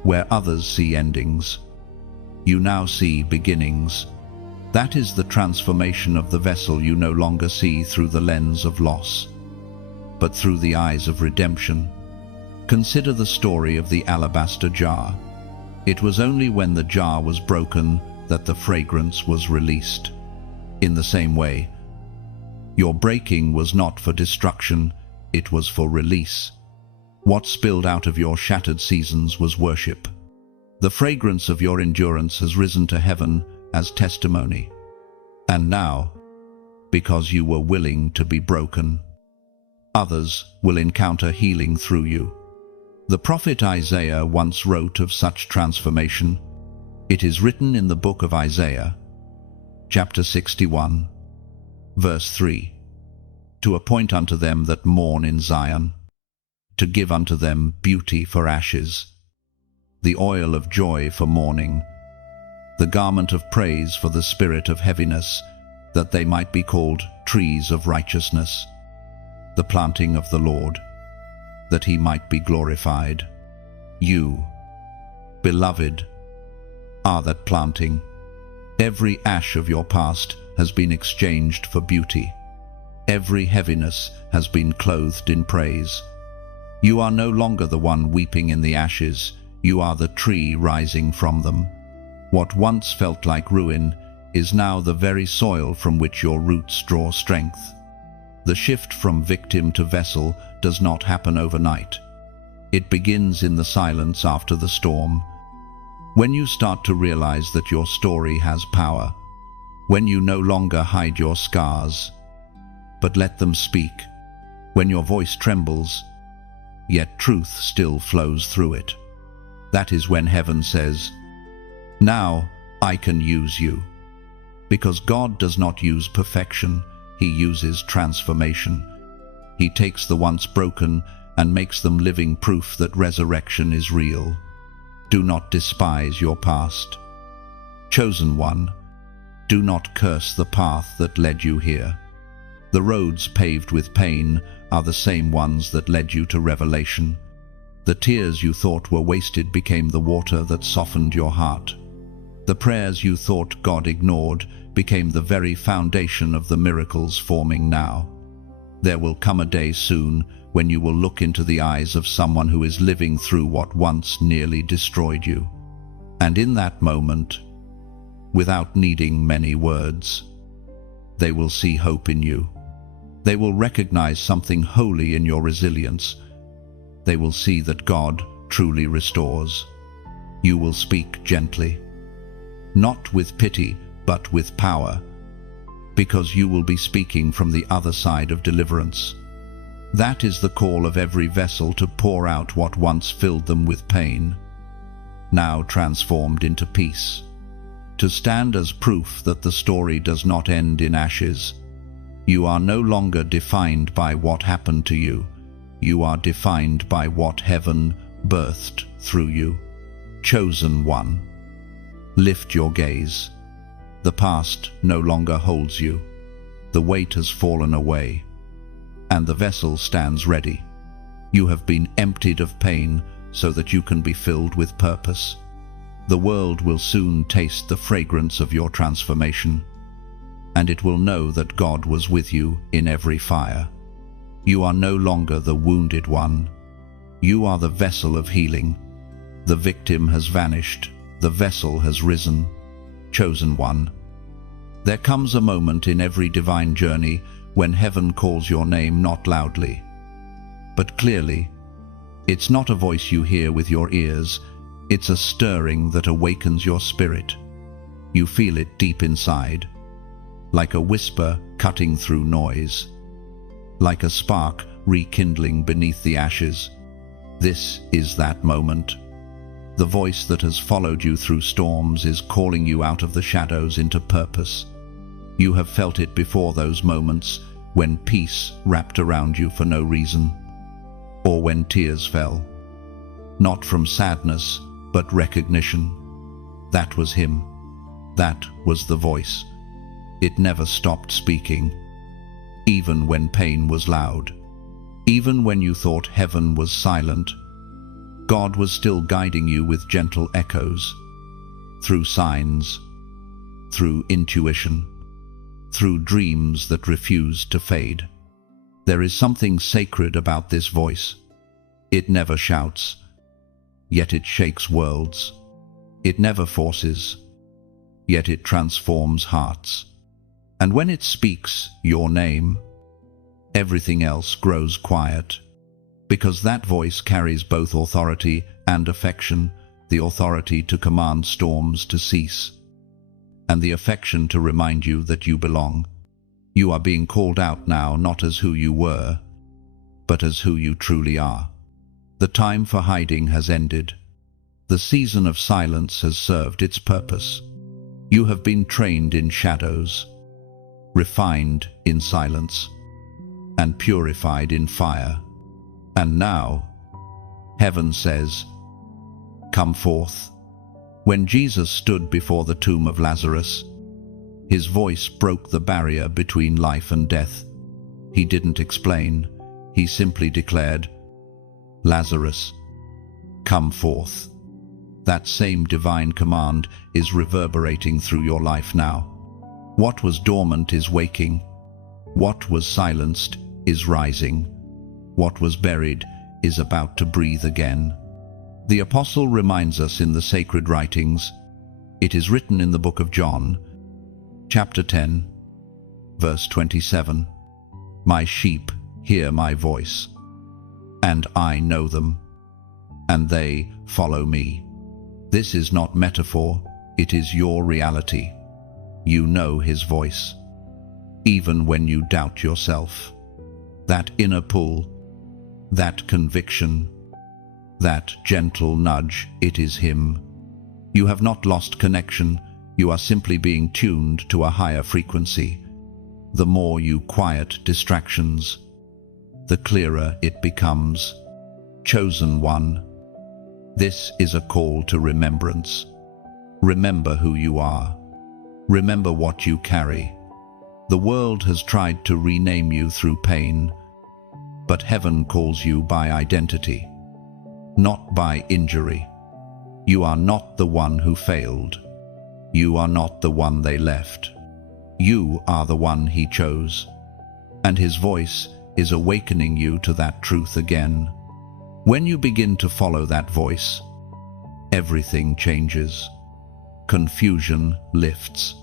Where others see endings, you now see beginnings. That is the transformation of the vessel. You no longer see through the lens of loss, but through the eyes of redemption. Consider the story of the alabaster jar. It was only when the jar was broken that the fragrance was released. In the same way, your breaking was not for destruction, it was for release. What spilled out of your shattered seasons was worship. The fragrance of your endurance has risen to heaven as testimony. And now, because you were willing to be broken, others will encounter healing through you. The prophet Isaiah once wrote of such transformation. It is written in the book of Isaiah, chapter 61, verse 3, to appoint unto them that mourn in Zion, to give unto them beauty for ashes, the oil of joy for mourning, the garment of praise for the spirit of heaviness, that they might be called trees of righteousness, the planting of the Lord, that he might be glorified. You, beloved, are that planting. Every ash of your past has been exchanged for beauty. Every heaviness has been clothed in praise. You are no longer the one weeping in the ashes, you are the tree rising from them. What once felt like ruin is now the very soil from which your roots draw strength. The shift from victim to vessel does not happen overnight. It begins in the silence after the storm. When you start to realize that your story has power, when you no longer hide your scars, but let them speak, when your voice trembles, yet truth still flows through it. That is when heaven says, "Now I can use you." Because God does not use perfection, he uses transformation. He takes the once broken and makes them living proof that resurrection is real. Do not despise your past. Chosen one, do not curse the path that led you here. The roads paved with pain are the same ones that led you to revelation. The tears you thought were wasted became the water that softened your heart. The prayers you thought God ignored became the very foundation of the miracles forming now. There will come a day soon when you will look into the eyes of someone who is living through what once nearly destroyed you. And in that moment, without needing many words, they will see hope in you. They will recognize something holy in your resilience. They will see that God truly restores. You will speak gently, not with pity, but with power, because you will be speaking from the other side of deliverance. That is the call of every vessel, to pour out what once filled them with pain, now transformed into peace. To stand as proof that the story does not end in ashes. You are no longer defined by what happened to you. You are defined by what heaven birthed through you. Chosen one, lift your gaze. The past no longer holds you. The weight has fallen away, and the vessel stands ready. You have been emptied of pain so that you can be filled with purpose. The world will soon taste the fragrance of your transformation, and it will know that God was with you in every fire. You are no longer the wounded one. You are the vessel of healing. The victim has vanished. The vessel has risen. Chosen one. There comes a moment in every divine journey when heaven calls your name, not loudly, but clearly. It's not a voice you hear with your ears. It's a stirring that awakens your spirit. You feel it deep inside, like a whisper cutting through noise, like a spark rekindling beneath the ashes. This is that moment. The voice that has followed you through storms is calling you out of the shadows into purpose. You have felt it before, those moments when peace wrapped around you for no reason, or when tears fell, not from sadness, but recognition. That was him. That was the voice. It never stopped speaking, even when pain was loud. Even when you thought heaven was silent, God was still guiding you with gentle echoes, through signs, through intuition, through dreams that refused to fade. There is something sacred about this voice. It never shouts, yet it shakes worlds. It never forces, yet it transforms hearts. And when it speaks your name, everything else grows quiet, because that voice carries both authority and affection, the authority to command storms to cease, and the affection to remind you that you belong. You are being called out now, not as who you were, but as who you truly are. The time for hiding has ended. The season of silence has served its purpose. You have been trained in shadows, refined in silence, and purified in fire. And now, heaven says, come forth. When Jesus stood before the tomb of Lazarus, his voice broke the barrier between life and death. He didn't explain. He simply declared, Lazarus, come forth. That same divine command is reverberating through your life now. What was dormant is waking. What was silenced is rising. What was buried is about to breathe again. The apostle reminds us in the sacred writings. It is written in the book of John, chapter 10, verse 27, my sheep hear my voice, and I know them, and they follow me. This is not metaphor, it is your reality. You know his voice, even when you doubt yourself. That inner pull, that conviction, that gentle nudge, it is him. You have not lost connection, you are simply being tuned to a higher frequency. The more you quiet distractions, the clearer it becomes. Chosen one, this is a call to remembrance. Remember who you are. Remember what you carry. The world has tried to rename you through pain, but heaven calls you by identity, not by injury. You are not the one who failed. You are not the one they left. You are the one he chose, and his voice is awakening you to that truth again. When you begin to follow that voice, everything changes. Confusion lifts.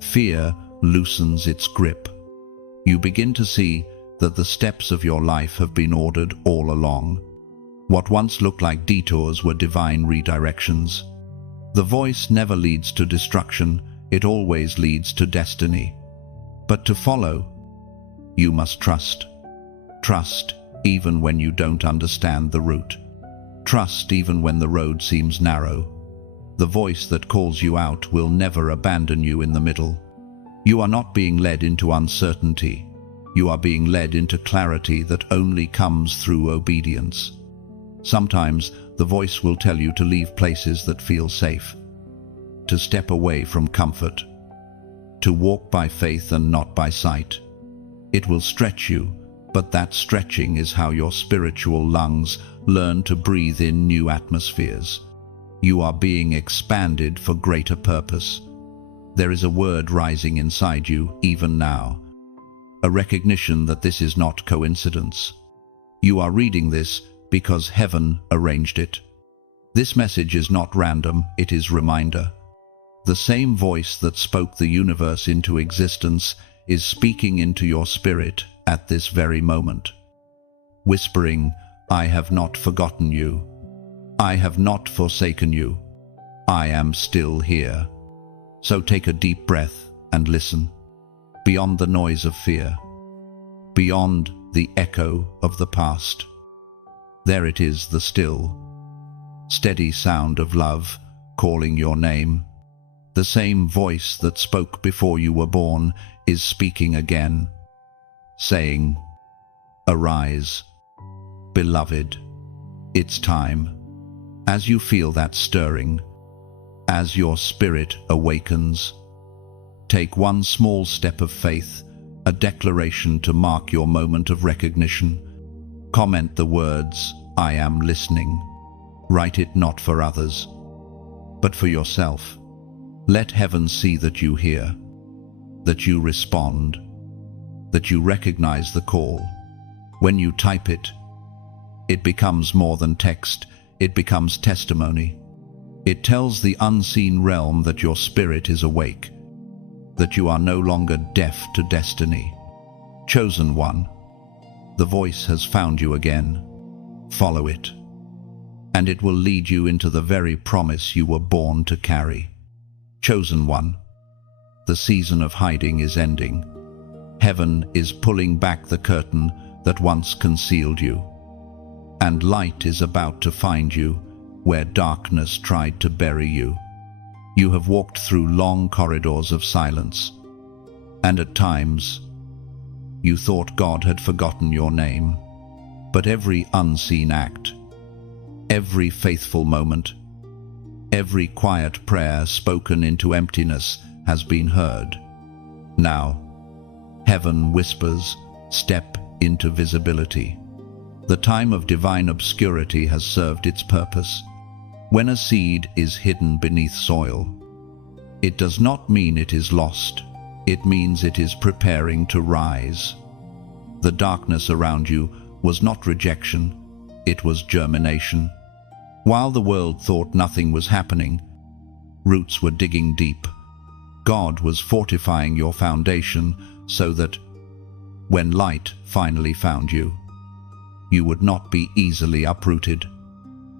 Fear loosens its grip. You begin to see that the steps of your life have been ordered all along. What once looked like detours were divine redirections. The voice never leads to destruction, it always leads to destiny. But to follow, you must trust. Trust even when you don't understand the route. Trust even when the road seems narrow. The voice that calls you out will never abandon you in the middle. You are not being led into uncertainty. You are being led into clarity that only comes through obedience. Sometimes the voice will tell you to leave places that feel safe, to step away from comfort, to walk by faith and not by sight. It will stretch you, but that stretching is how your spiritual lungs learn to breathe in new atmospheres. You are being expanded for greater purpose. There is a word rising inside you, even now. A recognition that this is not coincidence. You are reading this because heaven arranged it. This message is not random, it is reminder. The same voice that spoke the universe into existence is speaking into your spirit at this very moment, whispering, I have not forgotten you. I have not forsaken you. I am still here. So take a deep breath and listen. Beyond the noise of fear, beyond the echo of the past, there it is, the still, steady sound of love calling your name. The same voice that spoke before you were born is speaking again, saying, Arise, beloved, it's time. As you feel that stirring, as your spirit awakens, take one small step of faith, a declaration to mark your moment of recognition. Comment the words, I am listening. Write it not for others, but for yourself. Let heaven see that you hear, that you respond, that you recognize the call. When you type it, it becomes more than text, it becomes testimony. It tells the unseen realm that your spirit is awake, that you are no longer deaf to destiny. Chosen one, the voice has found you again. Follow it, and it will lead you into the very promise you were born to carry. Chosen one, the season of hiding is ending. Heaven is pulling back the curtain that once concealed you, and light is about to find you where darkness tried to bury you. You have walked through long corridors of silence, and at times you thought God had forgotten your name. But every unseen act, every faithful moment, every quiet prayer spoken into emptiness has been heard. Now, heaven whispers, step into visibility. The time of divine obscurity has served its purpose. When a seed is hidden beneath soil, it does not mean it is lost. It means it is preparing to rise. The darkness around you was not rejection, it was germination. While the world thought nothing was happening, roots were digging deep. God was fortifying your foundation so that when light finally found you, you would not be easily uprooted.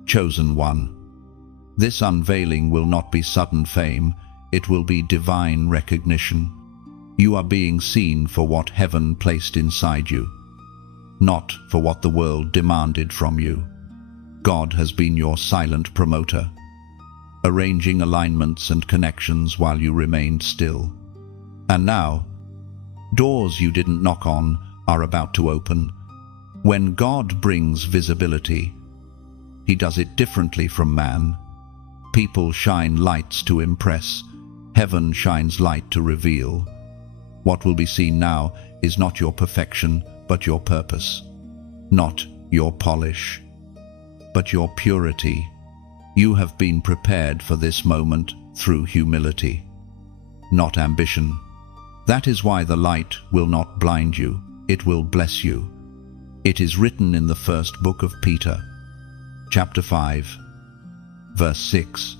Chosen one, this unveiling will not be sudden fame, it will be divine recognition. You are being seen for what heaven placed inside you, not for what the world demanded from you. God has been your silent promoter, arranging alignments and connections while you remained still. And now, doors you didn't knock on are about to open. When God brings visibility, He does it differently from man. People shine lights to impress. Heaven shines light to reveal. What will be seen now is not your perfection, but your purpose. Not your polish, but your purity. You have been prepared for this moment through humility, not ambition. That is why the light will not blind you, it will bless you. It is written in the first book of Peter, chapter 5, verse 6.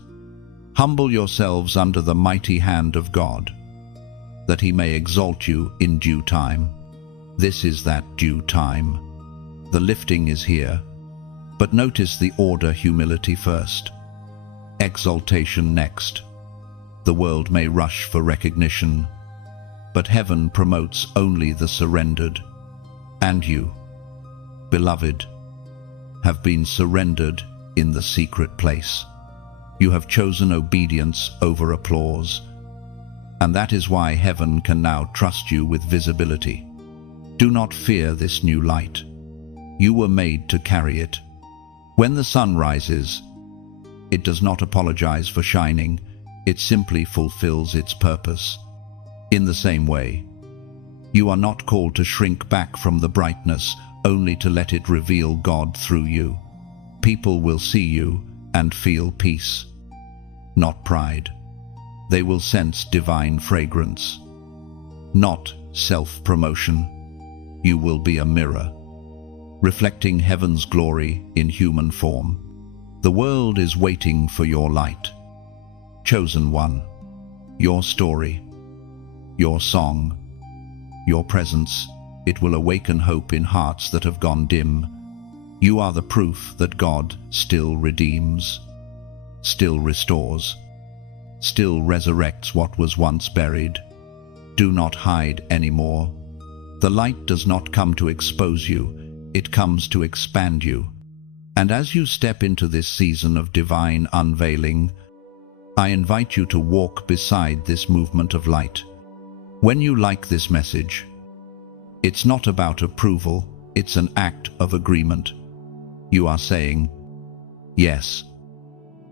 Humble yourselves under the mighty hand of God, that He may exalt you in due time. This is that due time. The lifting is here, but notice the order: humility first, exaltation next. The world may rush for recognition, but heaven promotes only the surrendered. And you, beloved, have been surrendered in the secret place. You have chosen obedience over applause, and that is why heaven can now trust you with visibility. Do not fear this new light. You were made to carry it. When the sun rises, it does not apologize for shining, it simply fulfills its purpose. In the same way, you are not called to shrink back from the brightness, only to let it reveal God through you. People will see you and feel peace, not pride. They will sense divine fragrance, not self-promotion. You will be a mirror, reflecting heaven's glory in human form. The world is waiting for your light. Chosen one, your story, your song, your presence, it will awaken hope in hearts that have gone dim. You are the proof that God still redeems, still restores, still resurrects what was once buried. Do not hide anymore. The light does not come to expose you, it comes to expand you. And as you step into this season of divine unveiling, I invite you to walk beside this movement of light. When you like this message, it's not about approval, it's an act of agreement. You are saying, yes,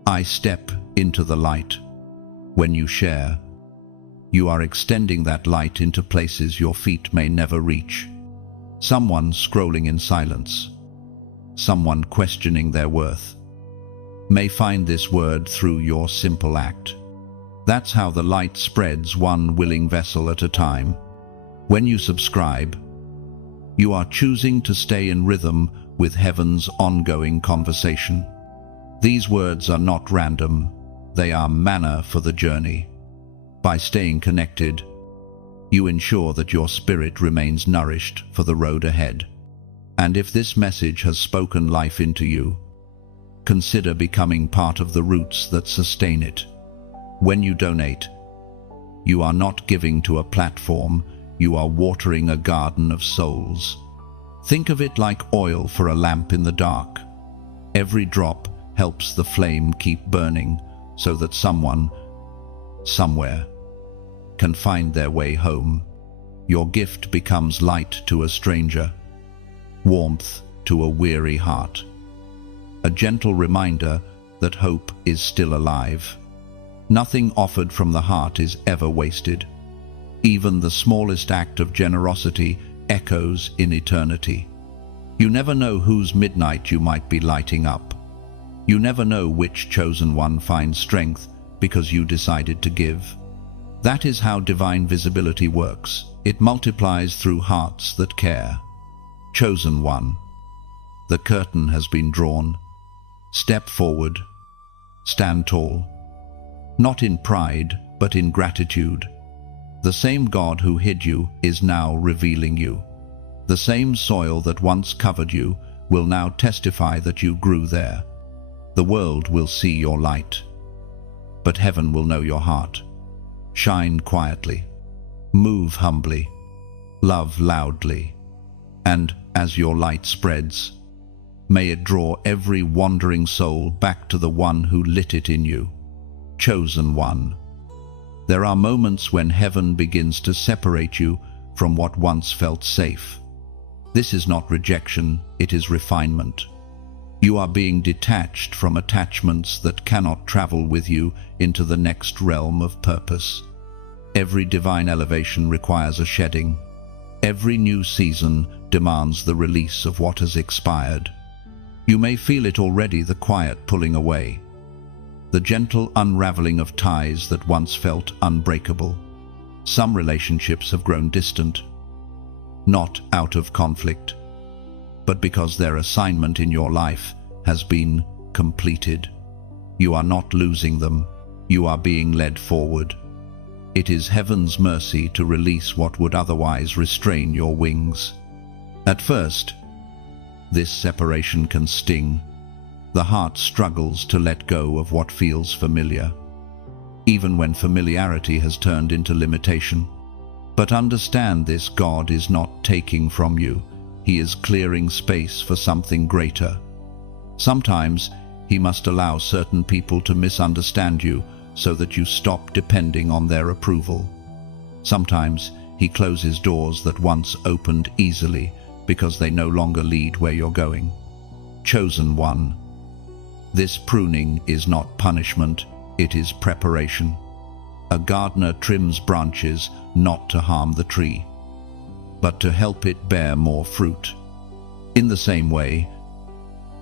I step into the light. When you share, you are extending that light into places your feet may never reach. Someone scrolling in silence, someone questioning their worth, may find this word through your simple act. That's how the light spreads, one willing vessel at a time. When you subscribe, you are choosing to stay in rhythm with heaven's ongoing conversation. These words are not random, they are manna for the journey. By staying connected, you ensure that your spirit remains nourished for the road ahead. And if this message has spoken life into you, consider becoming part of the roots that sustain it. When you donate, you are not giving to a platform, you are watering a garden of souls. Think of it like oil for a lamp in the dark. Every drop helps the flame keep burning so that someone, somewhere, can find their way home. Your gift becomes light to a stranger, warmth to a weary heart, a gentle reminder that hope is still alive. Nothing offered from the heart is ever wasted. Even the smallest act of generosity echoes in eternity. You never know whose midnight you might be lighting up. You never know which chosen one finds strength because you decided to give. That is how divine visibility works. It multiplies through hearts that care. Chosen one, the curtain has been drawn. Step forward, stand tall, not in pride, but in gratitude. The same God who hid you is now revealing you. The same soil that once covered you will now testify that you grew there. The world will see your light, but heaven will know your heart. Shine quietly, move humbly, love loudly, and as your light spreads, may it draw every wandering soul back to the one who lit it in you. Chosen one. There are moments when heaven begins to separate you from what once felt safe. This is not rejection, it is refinement. You are being detached from attachments that cannot travel with you into the next realm of purpose. Every divine elevation requires a shedding. Every new season demands the release of what has expired. You may feel it already, the quiet pulling away, the gentle unraveling of ties that once felt unbreakable. Some relationships have grown distant, not out of conflict, but because their assignment in your life has been completed. You are not losing them, you are being led forward. It is heaven's mercy to release what would otherwise restrain your wings. At first, this separation can sting. The heart struggles to let go of what feels familiar, even when familiarity has turned into limitation. But understand this: God is not taking from you. He is clearing space for something greater. Sometimes He must allow certain people to misunderstand you so that you stop depending on their approval. Sometimes He closes doors that once opened easily because they no longer lead where you're going. Chosen one. This pruning is not punishment, it is preparation. A gardener trims branches not to harm the tree, but to help it bear more fruit. In the same way,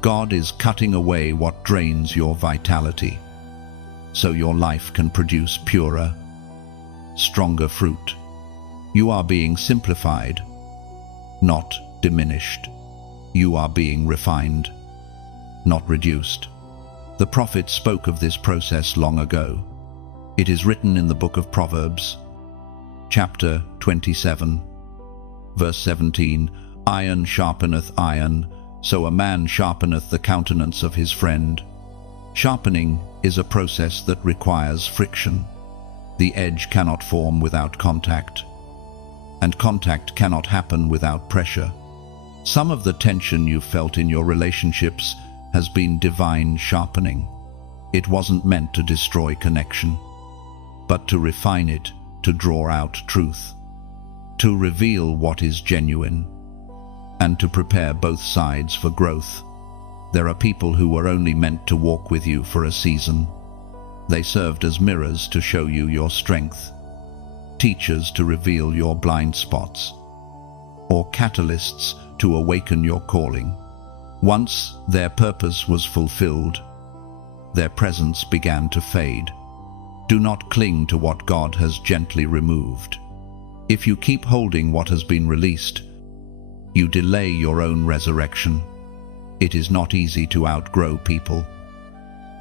God is cutting away what drains your vitality, so your life can produce purer, stronger fruit. You are being simplified, not diminished. You are being refined, not reduced. The prophet spoke of this process long ago. It is written in the book of Proverbs, chapter 27, verse 17, "Iron sharpeneth iron, so a man sharpeneth the countenance of his friend." Sharpening is a process that requires friction. The edge cannot form without contact, and contact cannot happen without pressure. Some of the tension you've felt in your relationships has been divine sharpening. It wasn't meant to destroy connection, but to refine it, to draw out truth, to reveal what is genuine, and to prepare both sides for growth. There are people who were only meant to walk with you for a season. They served as mirrors to show you your strength, teachers to reveal your blind spots, or catalysts to awaken your calling. Once their purpose was fulfilled, their presence began to fade. Do not cling to what God has gently removed. If you keep holding what has been released, you delay your own resurrection. It is not easy to outgrow people,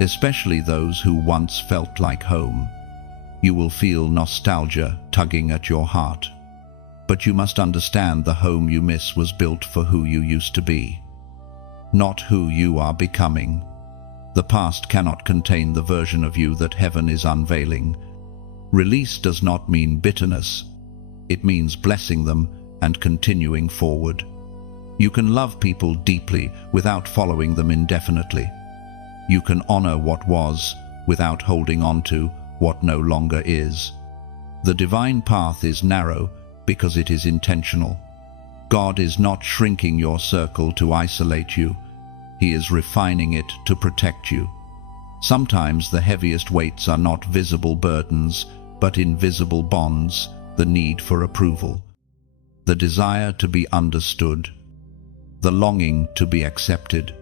especially those who once felt like home. You will feel nostalgia tugging at your heart, but you must understand the home you miss was built for who you used to be, not who you are becoming. The past cannot contain the version of you that heaven is unveiling. Release does not mean bitterness. It means blessing them and continuing forward. You can love people deeply without following them indefinitely. You can honor what was without holding on to what no longer is. The divine path is narrow because it is intentional. God is not shrinking your circle to isolate you. He is refining it to protect you. Sometimes the heaviest weights are not visible burdens, but invisible bonds, the need for approval, the desire to be understood, the longing to be accepted.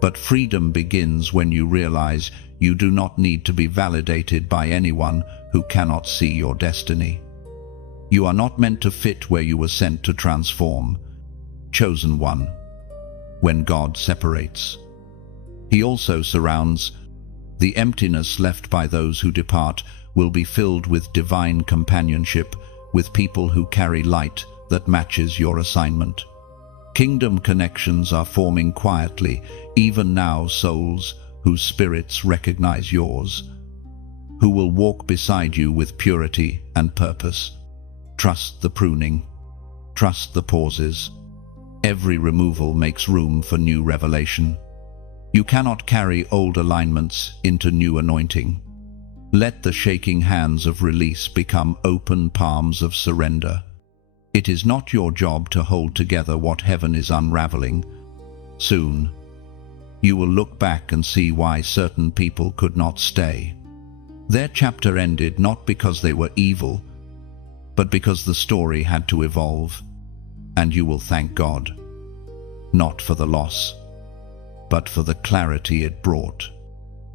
But freedom begins when you realize you do not need to be validated by anyone who cannot see your destiny. You are not meant to fit where you were sent to transform. Chosen one. When God separates, He also surrounds. The emptiness left by those who depart will be filled with divine companionship, with people who carry light that matches your assignment. Kingdom connections are forming quietly, even now, souls whose spirits recognize yours, who will walk beside you with purity and purpose. Trust the pruning. Trust the pauses. Every removal makes room for new revelation. You cannot carry old alignments into new anointing. Let the shaking hands of release become open palms of surrender. It is not your job to hold together what heaven is unraveling. Soon, you will look back and see why certain people could not stay. Their chapter ended not because they were evil, but because the story had to evolve, and you will thank God, not for the loss, but for the clarity it brought.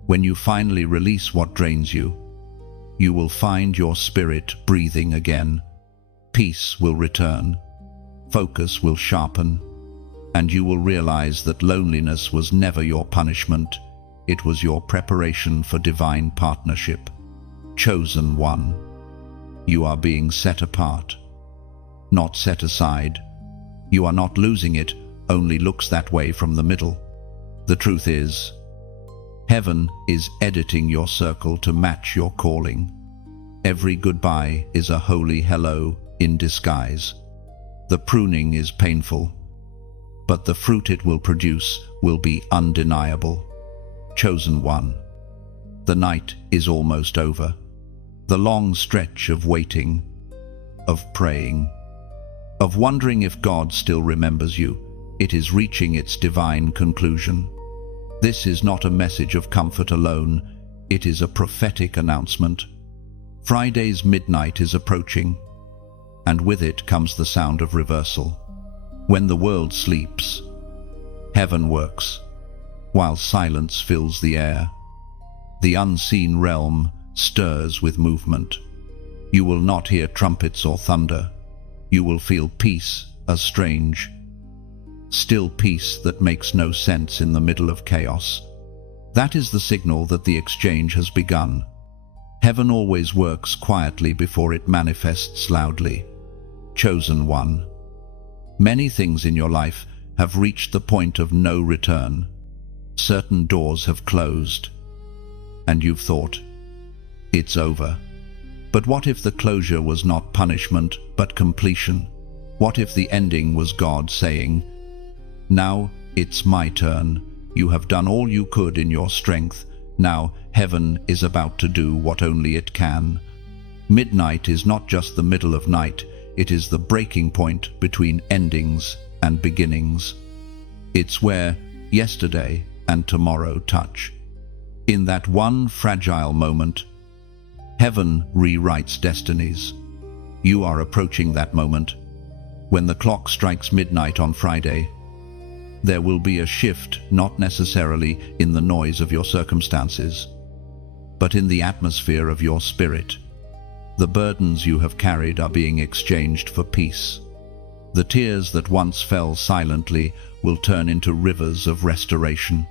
When you finally release what drains you, you will find your spirit breathing again. Peace will return, focus will sharpen, and you will realize that loneliness was never your punishment, it was your preparation for divine partnership. Chosen one. You are being set apart, not set aside. You are not losing it, only looks that way from the middle. The truth is, heaven is editing your circle to match your calling. Every goodbye is a holy hello in disguise. The pruning is painful, but the fruit it will produce will be undeniable. Chosen one. The night is almost over. The long stretch of waiting, of praying, of wondering if God still remembers you, it is reaching its divine conclusion. This is not a message of comfort alone, it is a prophetic announcement. Friday's midnight is approaching, and with it comes the sound of reversal. When the world sleeps, heaven works, while silence fills the air. The unseen realm stirs with movement. You will not hear trumpets or thunder. You will feel peace, a strange, still peace that makes no sense in the middle of chaos. That is the signal that the exchange has begun. Heaven always works quietly before it manifests loudly. Chosen one. Many things in your life have reached the point of no return. Certain doors have closed, and you've thought, it's over. But what if the closure was not punishment, but completion? What if the ending was God saying, now it's my turn. You have done all you could in your strength. Now heaven is about to do what only it can. Midnight is not just the middle of night, it is the breaking point between endings and beginnings. It's where yesterday and tomorrow touch. In that one fragile moment, heaven rewrites destinies. You are approaching that moment. When the clock strikes midnight on Friday, there will be a shift, not necessarily in the noise of your circumstances, but in the atmosphere of your spirit. The burdens you have carried are being exchanged for peace. The tears that once fell silently will turn into rivers of restoration.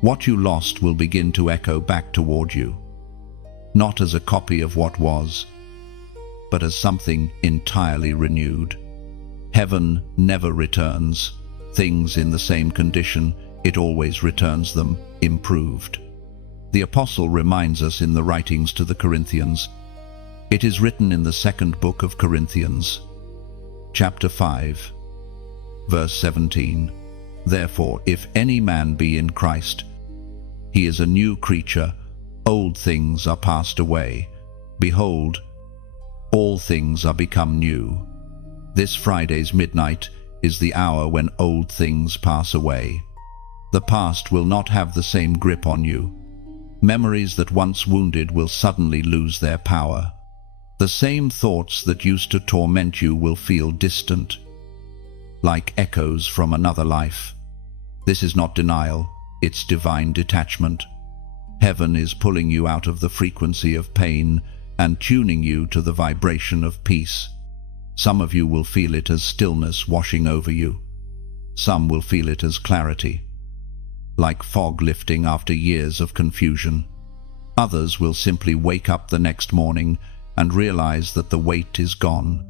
What you lost will begin to echo back toward you, not as a copy of what was, but as something entirely renewed. Heaven never returns things in the same condition, it always returns them improved. The apostle reminds us in the writings to the Corinthians. It is written in the second book of Corinthians, chapter 5, verse 17. Therefore, if any man be in Christ, he is a new creature. Old things are passed away. Behold, all things are become new. This Friday's midnight is the hour when old things pass away. The past will not have the same grip on you. Memories that once wounded will suddenly lose their power. The same thoughts that used to torment you will feel distant, like echoes from another life. This is not denial, it's divine detachment. Heaven is pulling you out of the frequency of pain and tuning you to the vibration of peace. Some of you will feel it as stillness washing over you. Some will feel it as clarity, like fog lifting after years of confusion. Others will simply wake up the next morning and realize that the weight is gone.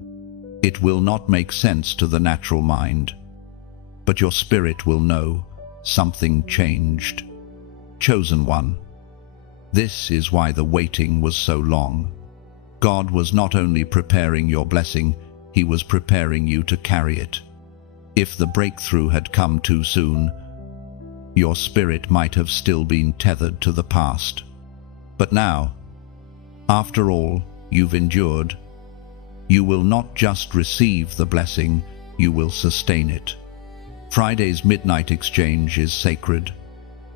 It will not make sense to the natural mind, but your spirit will know something changed. Chosen one. This is why the waiting was so long. God was not only preparing your blessing, He was preparing you to carry it. If the breakthrough had come too soon, your spirit might have still been tethered to the past. But now, after all you've endured, You will not just receive the blessing, you will sustain it. Friday's midnight exchange is sacred.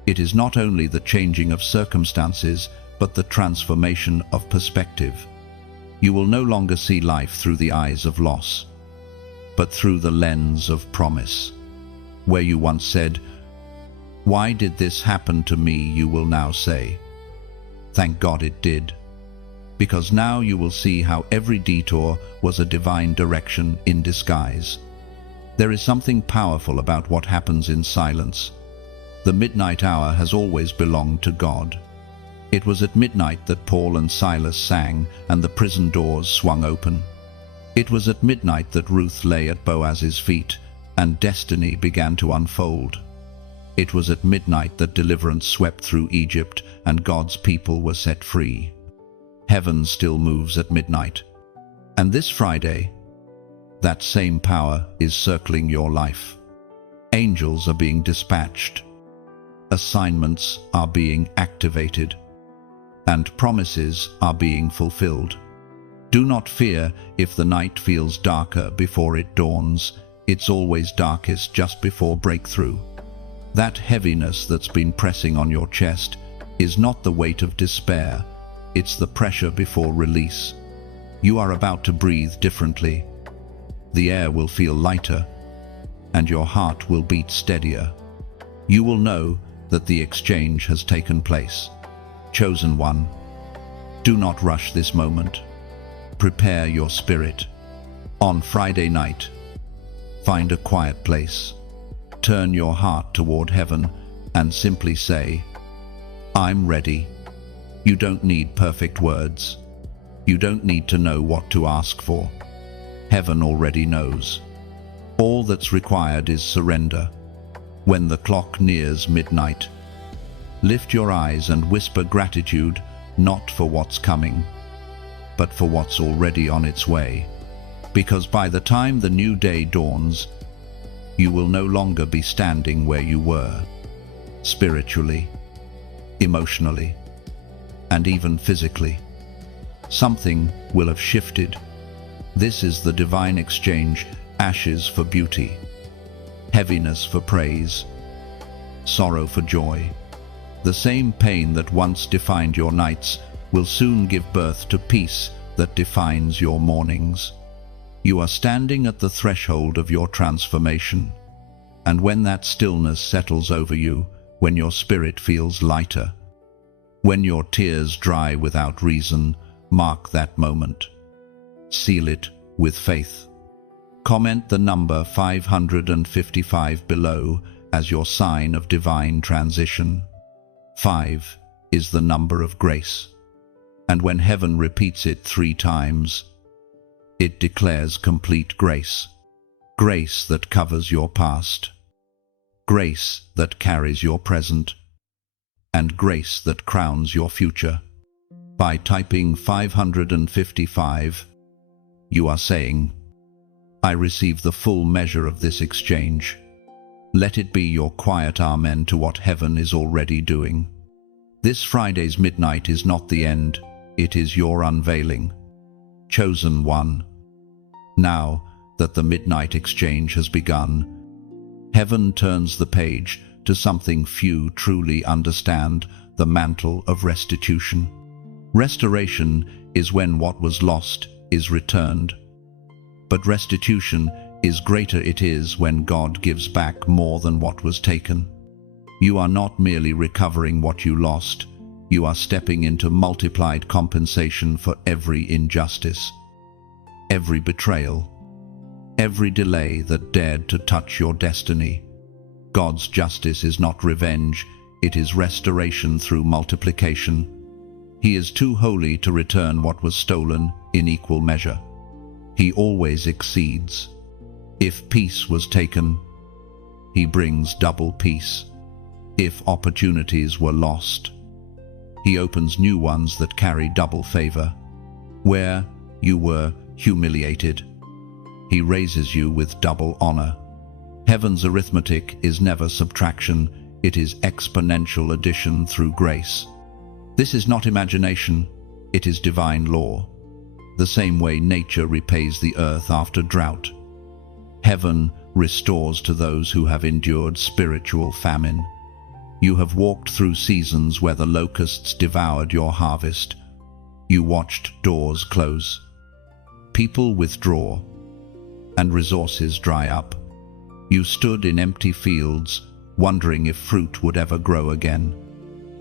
It is not only the changing of circumstances, but the transformation of perspective. You will no longer see life through the eyes of loss, but through the lens of promise. Where you once said, "Why did this happen to me?" you will now say, "Thank God it did." Because now you will see how every detour was a divine direction in disguise. There is something powerful about what happens in silence. The midnight hour has always belonged to God. It was at midnight that Paul and Silas sang and the prison doors swung open. It was at midnight that Ruth lay at Boaz's feet and destiny began to unfold. It was at midnight that deliverance swept through Egypt and God's people were set free. Heaven still moves at midnight. And this Friday, that same power is circling your life. Angels are being dispatched. Assignments are being activated. And promises are being fulfilled. Do not fear if the night feels darker before it dawns. It's always darkest just before breakthrough. That heaviness that's been pressing on your chest is not the weight of despair. It's the pressure before release. You are about to breathe differently. The air will feel lighter, and your heart will beat steadier. You will know that the exchange has taken place. Chosen one, do not rush this moment. Prepare your spirit. On Friday night, find a quiet place. Turn your heart toward heaven and simply say, "I'm ready." You don't need perfect words. You don't need to know what to ask for. Heaven already knows. All that's required is surrender. When the clock nears midnight, lift your eyes and whisper gratitude, not for what's coming, but for what's already on its way. Because by the time the new day dawns, you will no longer be standing where you were, spiritually, emotionally, and even physically. Something will have shifted. This is the divine exchange, ashes for beauty, heaviness for praise, sorrow for joy. The same pain that once defined your nights will soon give birth to peace that defines your mornings. You are standing at the threshold of your transformation, and when that stillness settles over you, when your spirit feels lighter, when your tears dry without reason, mark that moment. Seal it with faith. Comment the number 555 below as your sign of divine transition. 5 is the number of grace, and when heaven repeats it 3 times, it declares complete grace. Grace that covers your past, grace that carries your present, and grace that crowns your future. By typing 555, you are saying, "I receive the full measure of this exchange." Let it be your quiet amen to what heaven is already doing. This Friday's midnight is not the end, it is your unveiling. Chosen one, now that the midnight exchange has begun, heaven turns the page to something few truly understand, the mantle of restitution. Restoration is when what was lost is returned. But restitution is greater. It is when God gives back more than what was taken. You are not merely recovering what you lost, you are stepping into multiplied compensation for every injustice, every betrayal, every delay that dared to touch your destiny. God's justice is not revenge, it is restoration through multiplication. He is too holy to return what was stolen in equal measure. He always exceeds. If peace was taken, he brings double peace. If opportunities were lost, he opens new ones that carry double favor. Where you were humiliated, he raises you with double honor. Heaven's arithmetic is never subtraction, it is exponential addition through grace. This is not imagination, it is divine law. the same way nature repays the earth after drought. Heaven restores to those who have endured spiritual famine. You have walked through seasons where the locusts devoured your harvest. You watched doors close, people withdraw, and resources dry up. You stood in empty fields, wondering if fruit would ever grow again.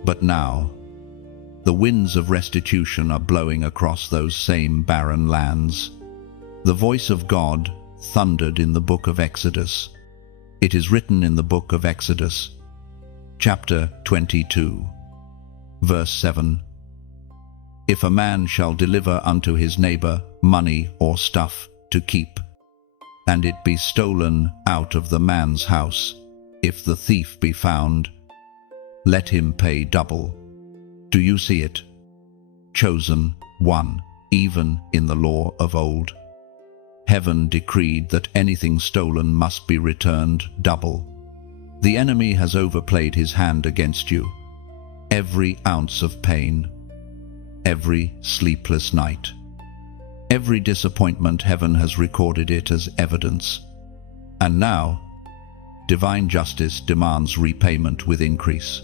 But now, the winds of restitution are blowing across those same barren lands. The voice of God thundered in the book of Exodus. It is written in the book of Exodus, chapter 22, verse 7. If a man shall deliver unto his neighbor money or stuff to keep, and it be stolen out of the man's house, if the thief be found, let him pay double. Do you see it? Chosen one, even in the law of old. Heaven decreed that anything stolen must be returned double. The enemy has overplayed his hand against you. Every ounce of pain, every sleepless night, every disappointment, heaven has recorded it as evidence. And now, divine justice demands repayment with increase.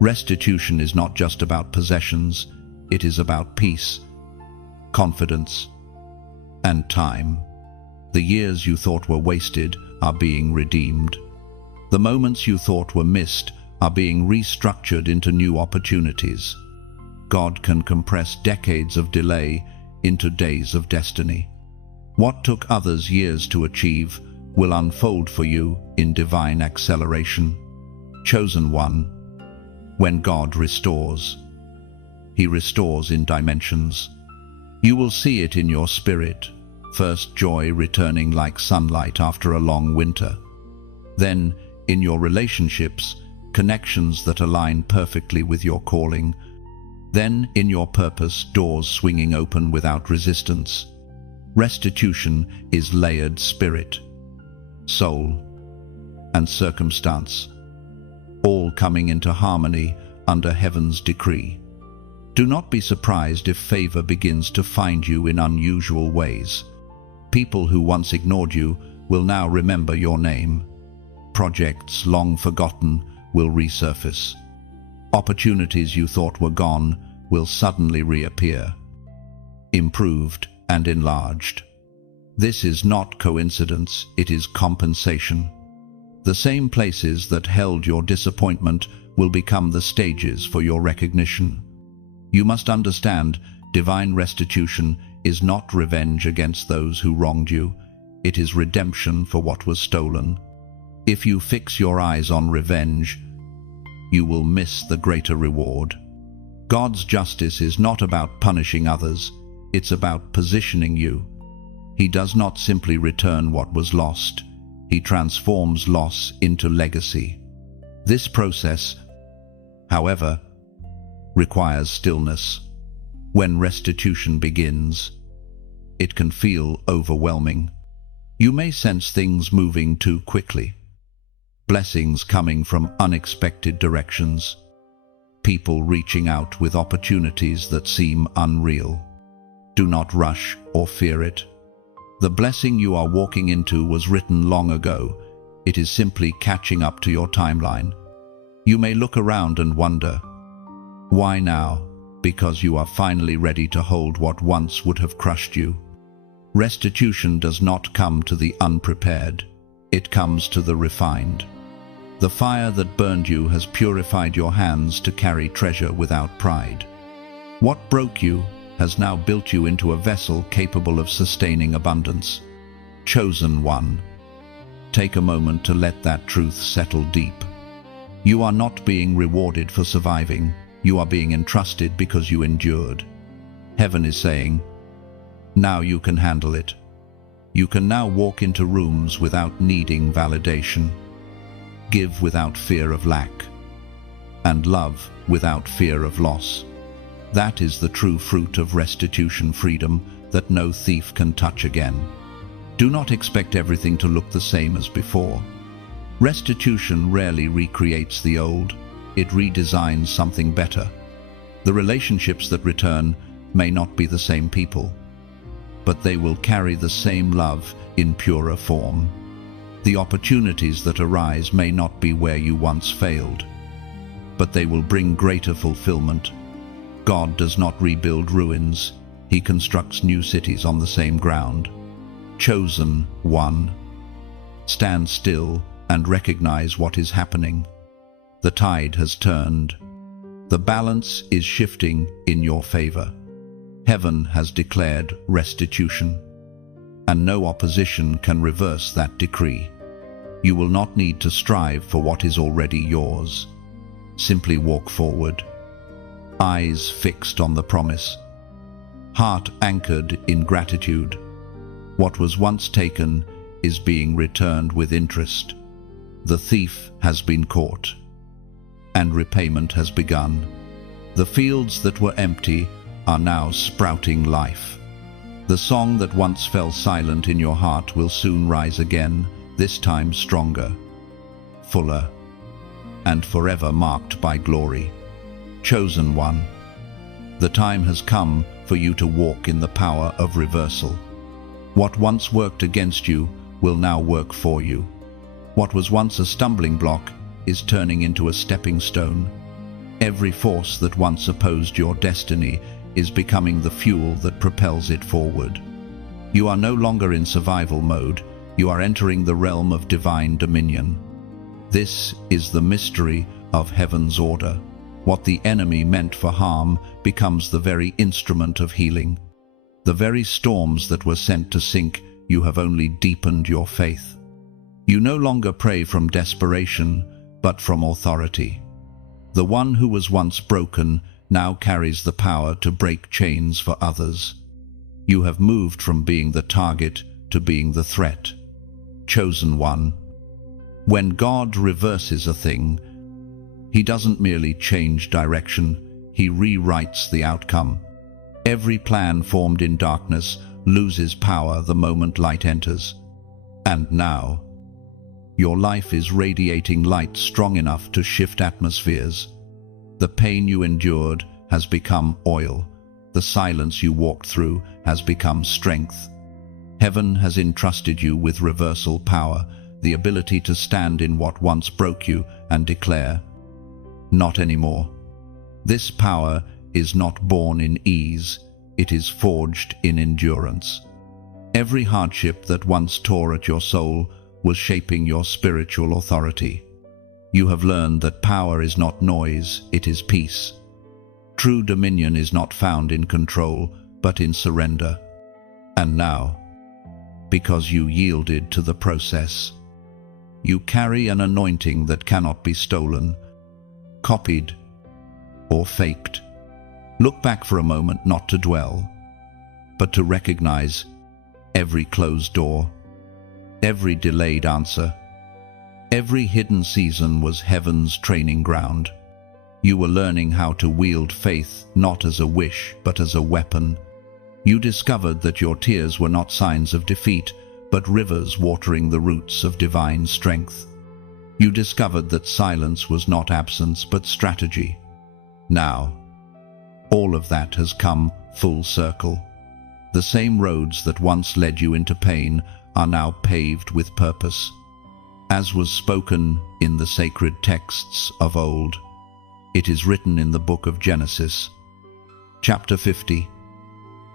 Restitution is not just about possessions, it is about peace, confidence, and time. The years you thought were wasted are being redeemed. The moments you thought were missed are being restructured into new opportunities. God can compress decades of delay into days of destiny. What took others years to achieve will unfold for you in divine acceleration. Chosen one, when God restores, He restores in dimensions. You will see it in your spirit. First, joy returning like sunlight after a long winter. Then, in your relationships, connections that align perfectly with your calling. Then, in your purpose, doors swinging open without resistance. Restitution is layered spirit, soul, and circumstance, all coming into harmony under heaven's decree. Do not be surprised if favor begins to find you in unusual ways. People who once ignored you will now remember your name. Projects long forgotten will resurface. Opportunities you thought were gone will suddenly reappear, improved and enlarged. This is not coincidence, it is compensation. The same places that held your disappointment will become the stages for your recognition. You must understand, divine restitution is not revenge against those who wronged you. It is redemption for what was stolen. If you fix your eyes on revenge, you will miss the greater reward. God's justice is not about punishing others, it's about positioning you. He does not simply return what was lost, He transforms loss into legacy. This process, however, requires stillness. When restitution begins, it can feel overwhelming. You may sense things moving too quickly, blessings coming from unexpected directions, people reaching out with opportunities that seem unreal. Do not rush or fear it. The blessing you are walking into was written long ago. It is simply catching up to your timeline. You may look around and wonder, why now? Because you are finally ready to hold what once would have crushed you. Restitution does not come to the unprepared. It comes to the refined. The fire that burned you has purified your hands to carry treasure without pride. What broke you has now built you into a vessel capable of sustaining abundance. Chosen one. Take a moment to let that truth settle deep. You are not being rewarded for surviving. You are being entrusted because you endured. Heaven is saying, now you can handle it. You can now walk into rooms without needing validation, give without fear of lack, and love without fear of loss. That is the true fruit of restitution, freedom that no thief can touch again. Do not expect everything to look the same as before. Restitution rarely recreates the old. It redesigns something better. The relationships that return may not be the same people. but they will carry the same love in purer form. The opportunities that arise may not be where you once failed, but they will bring greater fulfillment. God does not rebuild ruins, He constructs new cities on the same ground. Chosen one. Stand still and recognize what is happening. The tide has turned. The balance is shifting in your favor. Heaven has declared restitution, and no opposition can reverse that decree. You will not need to strive for what is already yours. Simply walk forward, eyes fixed on the promise, heart anchored in gratitude. What was once taken is being returned with interest. The thief has been caught, and repayment has begun. The fields that were empty are now sprouting life. The song that once fell silent in your heart will soon rise again, this time stronger, fuller, and forever marked by glory. Chosen one, the time has come for you to walk in the power of reversal. What once worked against you will now work for you. What was once a stumbling block is turning into a stepping stone. Every force that once opposed your destiny is becoming the fuel that propels it forward. You are no longer in survival mode, you are entering the realm of divine dominion. This is the mystery of heaven's order. What the enemy meant for harm becomes the very instrument of healing. The very storms that were sent to sink, you have only deepened your faith. You no longer pray from desperation, but from authority. The one who was once broken now carries the power to break chains for others. You have moved from being the target to being the threat. Chosen one. When God reverses a thing, He doesn't merely change direction, He rewrites the outcome. Every plan formed in darkness loses power the moment light enters. And now, your life is radiating light strong enough to shift atmospheres. The pain you endured has become oil. The silence you walked through has become strength. Heaven has entrusted you with reversal power, the ability to stand in what once broke you and declare, "Not anymore." This power is not born in ease, it is forged in endurance. Every hardship that once tore at your soul was shaping your spiritual authority. You have learned that power is not noise, it is peace. True dominion is not found in control, but in surrender. And now, because you yielded to the process, you carry an anointing that cannot be stolen, copied, or faked. Look back for a moment, not to dwell, but to recognize every closed door, every delayed answer, every hidden season was heaven's training ground. You were learning how to wield faith not as a wish, but as a weapon. You discovered that your tears were not signs of defeat, but rivers watering the roots of divine strength. You discovered that silence was not absence, but strategy. Now, all of that has come full circle. The same roads that once led you into pain are now paved with purpose. As was spoken in the sacred texts of old, it is written in the book of Genesis, chapter 50,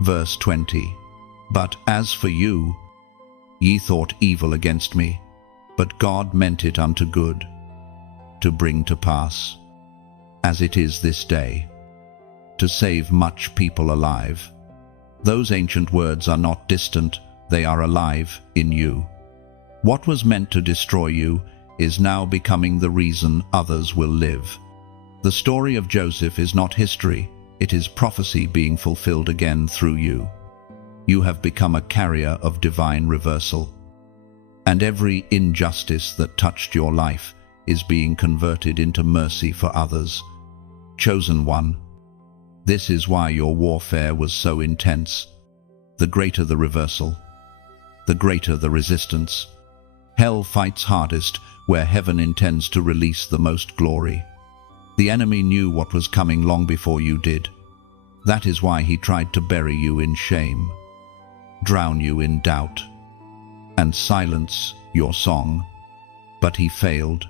verse 20. But as for you, ye thought evil against me, but God meant it unto good, to bring to pass, as it is this day, to save much people alive. Those ancient words are not distant, they are alive in you. What was meant to destroy you is now becoming the reason others will live. The story of Joseph is not history, it is prophecy being fulfilled again through you. You have become a carrier of divine reversal, and every injustice that touched your life is being converted into mercy for others. Chosen one, this is why your warfare was so intense. The greater the reversal, the greater the resistance. Hell fights hardest where heaven intends to release the most glory. The enemy knew what was coming long before you did. That is why he tried to bury you in shame, drown you in doubt and silence your song. But he failed.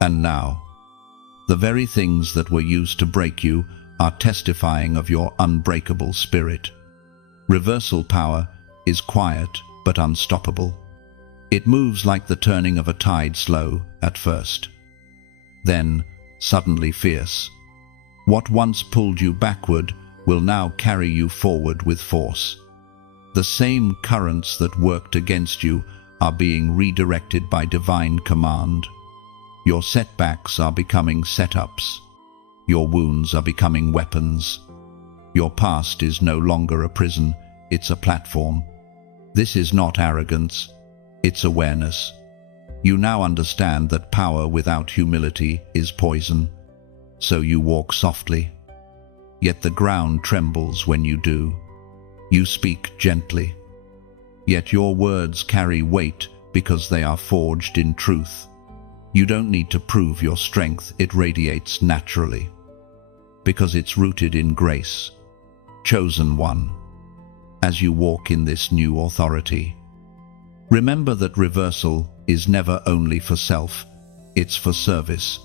And now, the very things that were used to break you are testifying of your unbreakable spirit. Reversal power is quiet but unstoppable. It moves like the turning of a tide, slow at first, then suddenly fierce. What once pulled you backward will now carry you forward with force. The same currents that worked against you are being redirected by divine command. Your setbacks are becoming setups. Your wounds are becoming weapons. Your past is no longer a prison, it's a platform. This is not arrogance, it's awareness. You now understand that power without humility is poison, so you walk softly. Yet the ground trembles when you do. You speak gently, yet your words carry weight because they are forged in truth. You don't need to prove your strength, it radiates naturally, because it's rooted in grace. Chosen one, as you walk in this new authority, remember that reversal is never only for self, it's for service.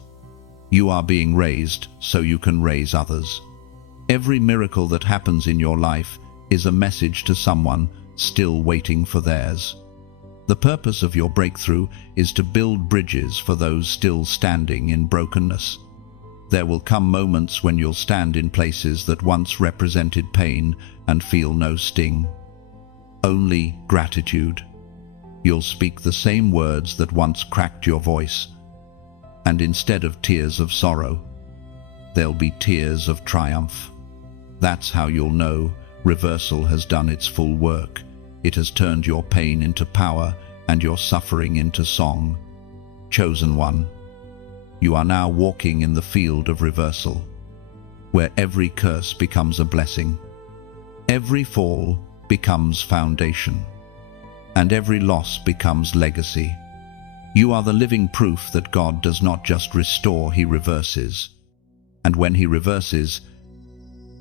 You are being raised so you can raise others. Every miracle that happens in your life is a message to someone still waiting for theirs. The purpose of your breakthrough is to build bridges for those still standing in brokenness. There will come moments when you'll stand in places that once represented pain and feel no sting, only gratitude. You'll speak the same words that once cracked your voice, and instead of tears of sorrow, there'll be tears of triumph. That's how you'll know reversal has done its full work. It has turned your pain into power and your suffering into song. Chosen one, you are now walking in the field of reversal, where every curse becomes a blessing, every fall becomes foundation, and every loss becomes legacy. You are the living proof that God does not just restore, he reverses. And when he reverses,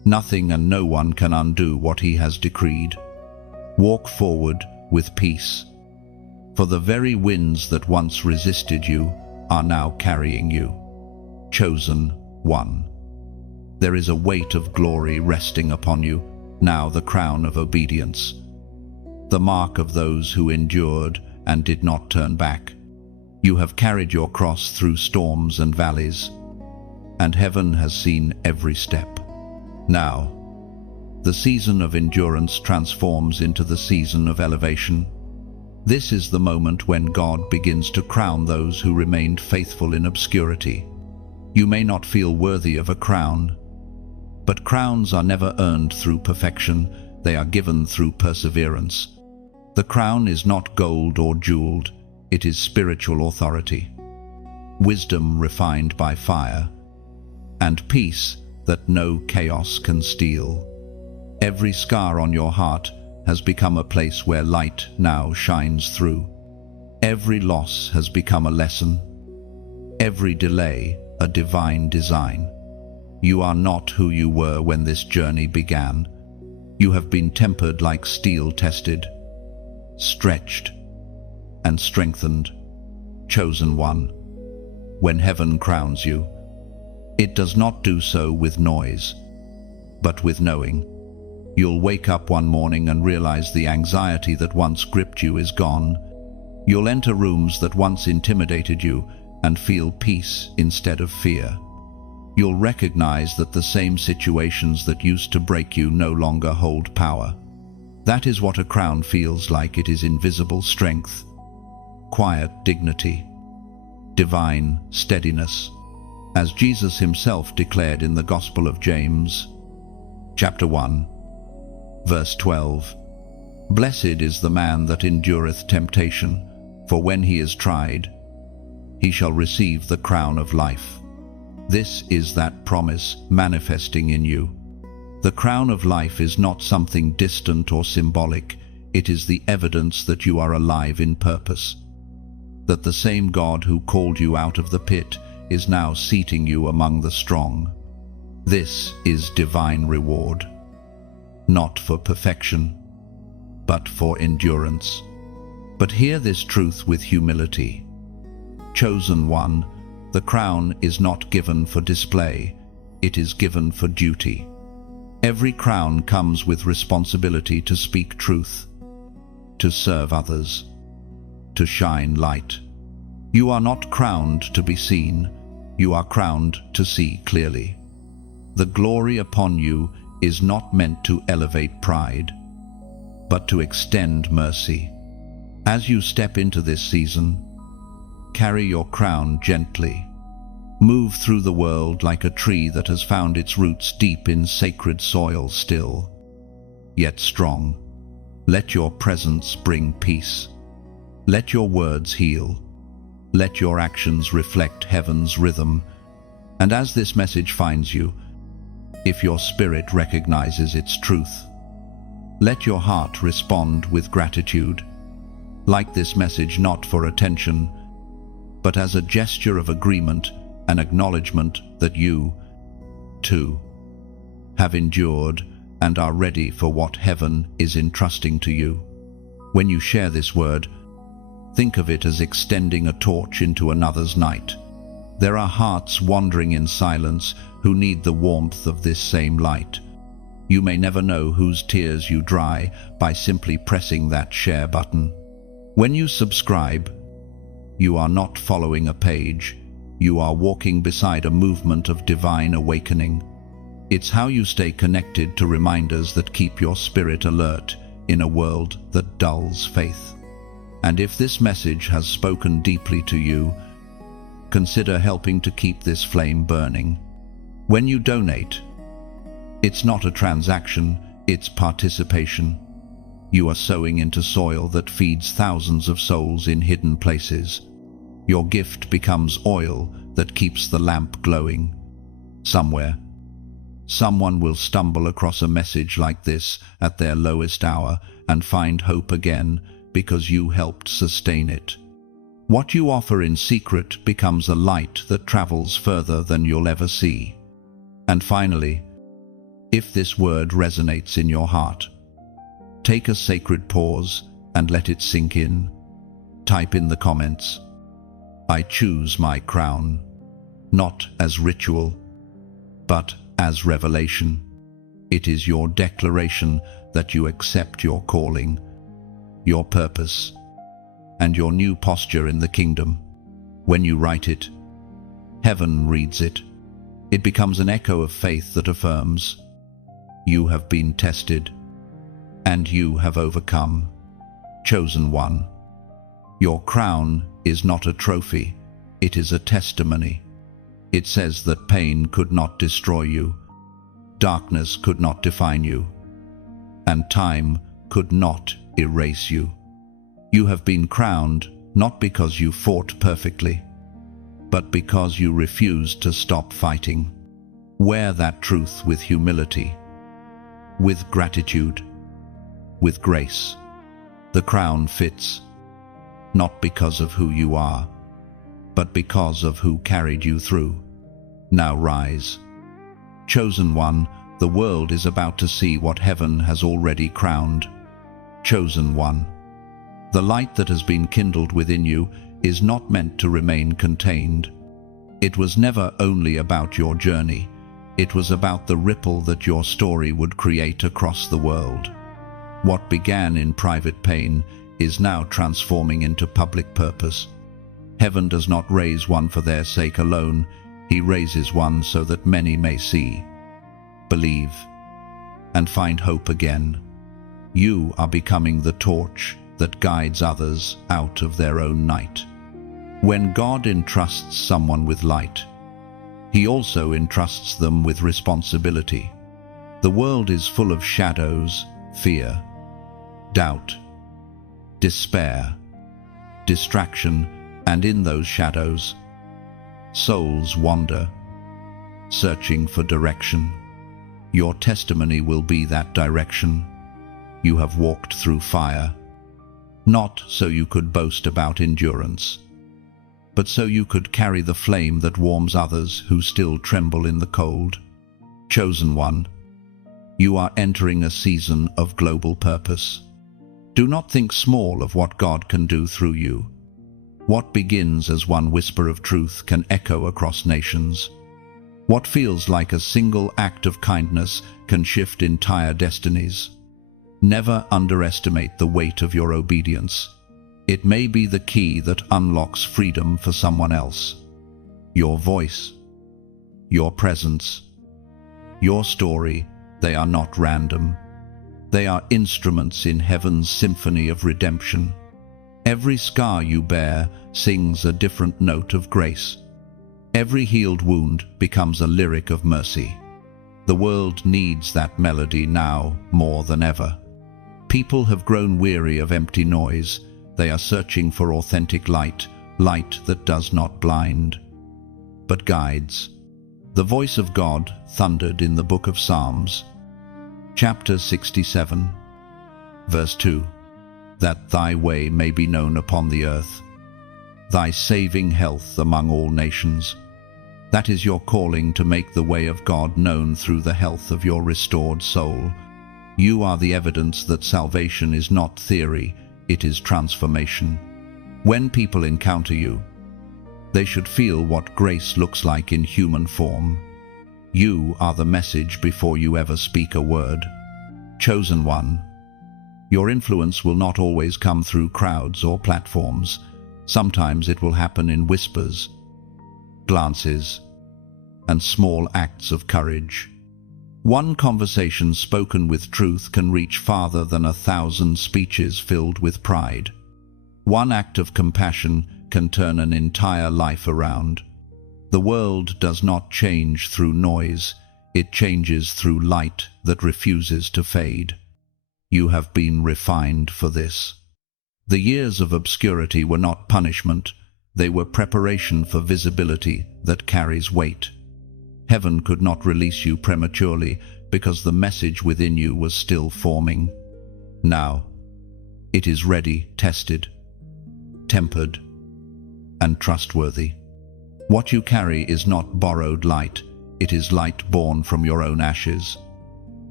nothing and no one can undo what he has decreed. Walk forward with peace, for the very winds that once resisted you are now carrying you. Chosen one, there is a weight of glory resting upon you, now the crown of obedience, the mark of those who endured and did not turn back. You have carried your cross through storms and valleys, and heaven has seen every step. Now, the season of endurance transforms into the season of elevation. This is the moment when God begins to crown those who remained faithful in obscurity. You may not feel worthy of a crown, but crowns are never earned through perfection, they are given through perseverance. The crown is not gold or jeweled, it is spiritual authority, wisdom refined by fire, and peace that no chaos can steal. Every scar on your heart has become a place where light now shines through. Every loss has become a lesson, every delay a divine design. You are not who you were when this journey began. You have been tempered like steel, tested, stretched, and strengthened. Chosen one, when heaven crowns you, it does not do so with noise, but with knowing. You'll wake up one morning and realize the anxiety that once gripped you is gone. You'll enter rooms that once intimidated you and feel peace instead of fear. You'll recognize that the same situations that used to break you no longer hold power. That is what a crown feels like. It is invisible strength, quiet dignity, divine steadiness, as Jesus himself declared in the Gospel of James, chapter 1, verse 12. Blessed is the man that endureth temptation, for when he is tried, he shall receive the crown of life. This is that promise manifesting in you. The crown of life is not something distant or symbolic. It is the evidence that you are alive in purpose, that the same God who called you out of the pit is now seating you among the strong. This is divine reward, not for perfection, but for endurance. But hear this truth with humility. Chosen one, the crown is not given for display, it is given for duty. Every crown comes with responsibility to speak truth, to serve others, to shine light. You are not crowned to be seen, you are crowned to see clearly. The glory upon you is not meant to elevate pride, but to extend mercy. As you step into this season, carry your crown gently. Move through the world like a tree that has found its roots deep in sacred soil, still, yet strong. Let your presence bring peace. Let your words heal. Let your actions reflect heaven's rhythm. And as this message finds you, if your spirit recognizes its truth, let your heart respond with gratitude. Like this message not for attention, but as a gesture of agreement, an acknowledgement that you, too, have endured and are ready for what heaven is entrusting to you. When you share this word, think of it as extending a torch into another's night. There are hearts wandering in silence who need the warmth of this same light. You may never know whose tears you dry by simply pressing that share button. When you subscribe, you are not following a page. You are walking beside a movement of divine awakening. It's how you stay connected to reminders that keep your spirit alert in a world that dulls faith. And if this message has spoken deeply to you, consider helping to keep this flame burning. When you donate, it's not a transaction, it's participation. You are sowing into soil that feeds thousands of souls in hidden places. Your gift becomes oil that keeps the lamp glowing. Somewhere, someone will stumble across a message like this at their lowest hour and find hope again because you helped sustain it. What you offer in secret becomes a light that travels further than you'll ever see. And finally, if this word resonates in your heart, take a sacred pause and let it sink in. Type in the comments, "I choose my crown," not as ritual, but as revelation. It is your declaration that you accept your calling, your purpose, and your new posture in the kingdom. When you write it, heaven reads it. It becomes an echo of faith that affirms, you have been tested, and you have overcome. Chosen one, your crown is not a trophy, it is a testimony. It says that pain could not destroy you, darkness could not define you, and time could not erase you. You have been crowned not because you fought perfectly, but because you refused to stop fighting. Wear that truth with humility, with gratitude, with grace. The crown fits, not because of who you are, but because of who carried you through. Now rise. Chosen one, the world is about to see what heaven has already crowned. Chosen one, the light that has been kindled within you is not meant to remain contained. It was never only about your journey, it was about the ripple that your story would create across the world. What began in private pain is now transforming into public purpose. Heaven does not raise one for their sake alone, he raises one so that many may see, believe, and find hope again. You are becoming the torch that guides others out of their own night. When God entrusts someone with light, he also entrusts them with responsibility. The world is full of shadows, fear, doubt, despair, distraction, and in those shadows, souls wander, searching for direction. Your testimony will be that direction. You have walked through fire, not so you could boast about endurance, but so you could carry the flame that warms others who still tremble in the cold. Chosen one, you are entering a season of global purpose. Do not think small of what God can do through you. What begins as one whisper of truth can echo across nations. What feels like a single act of kindness can shift entire destinies. Never underestimate the weight of your obedience. It may be the key that unlocks freedom for someone else. Your voice, your presence, your story, they are not random. They are instruments in heaven's symphony of redemption. Every scar you bear sings a different note of grace. Every healed wound becomes a lyric of mercy. The world needs that melody now more than ever. People have grown weary of empty noise. They are searching for authentic light, light that does not blind, but guides. The voice of God thundered in the book of Psalms, chapter 67, verse 2, that thy way may be known upon the earth, thy saving health among all nations. That is your calling, to make the way of God known through the health of your restored soul. You are the evidence that salvation is not theory, it is transformation. When people encounter you, they should feel what grace looks like in human form. You are the message before you ever speak a word. Chosen one. Your influence will not always come through crowds or platforms. Sometimes it will happen in whispers, glances, and small acts of courage. One conversation spoken with truth can reach farther than 1,000 speeches filled with pride. One act of compassion can turn an entire life around. The world does not change through noise, it changes through light that refuses to fade. You have been refined for this. The years of obscurity were not punishment, they were preparation for visibility that carries weight. Heaven could not release you prematurely because the message within you was still forming. Now, it is ready, tested, tempered, and trustworthy. What you carry is not borrowed light, it is light born from your own ashes.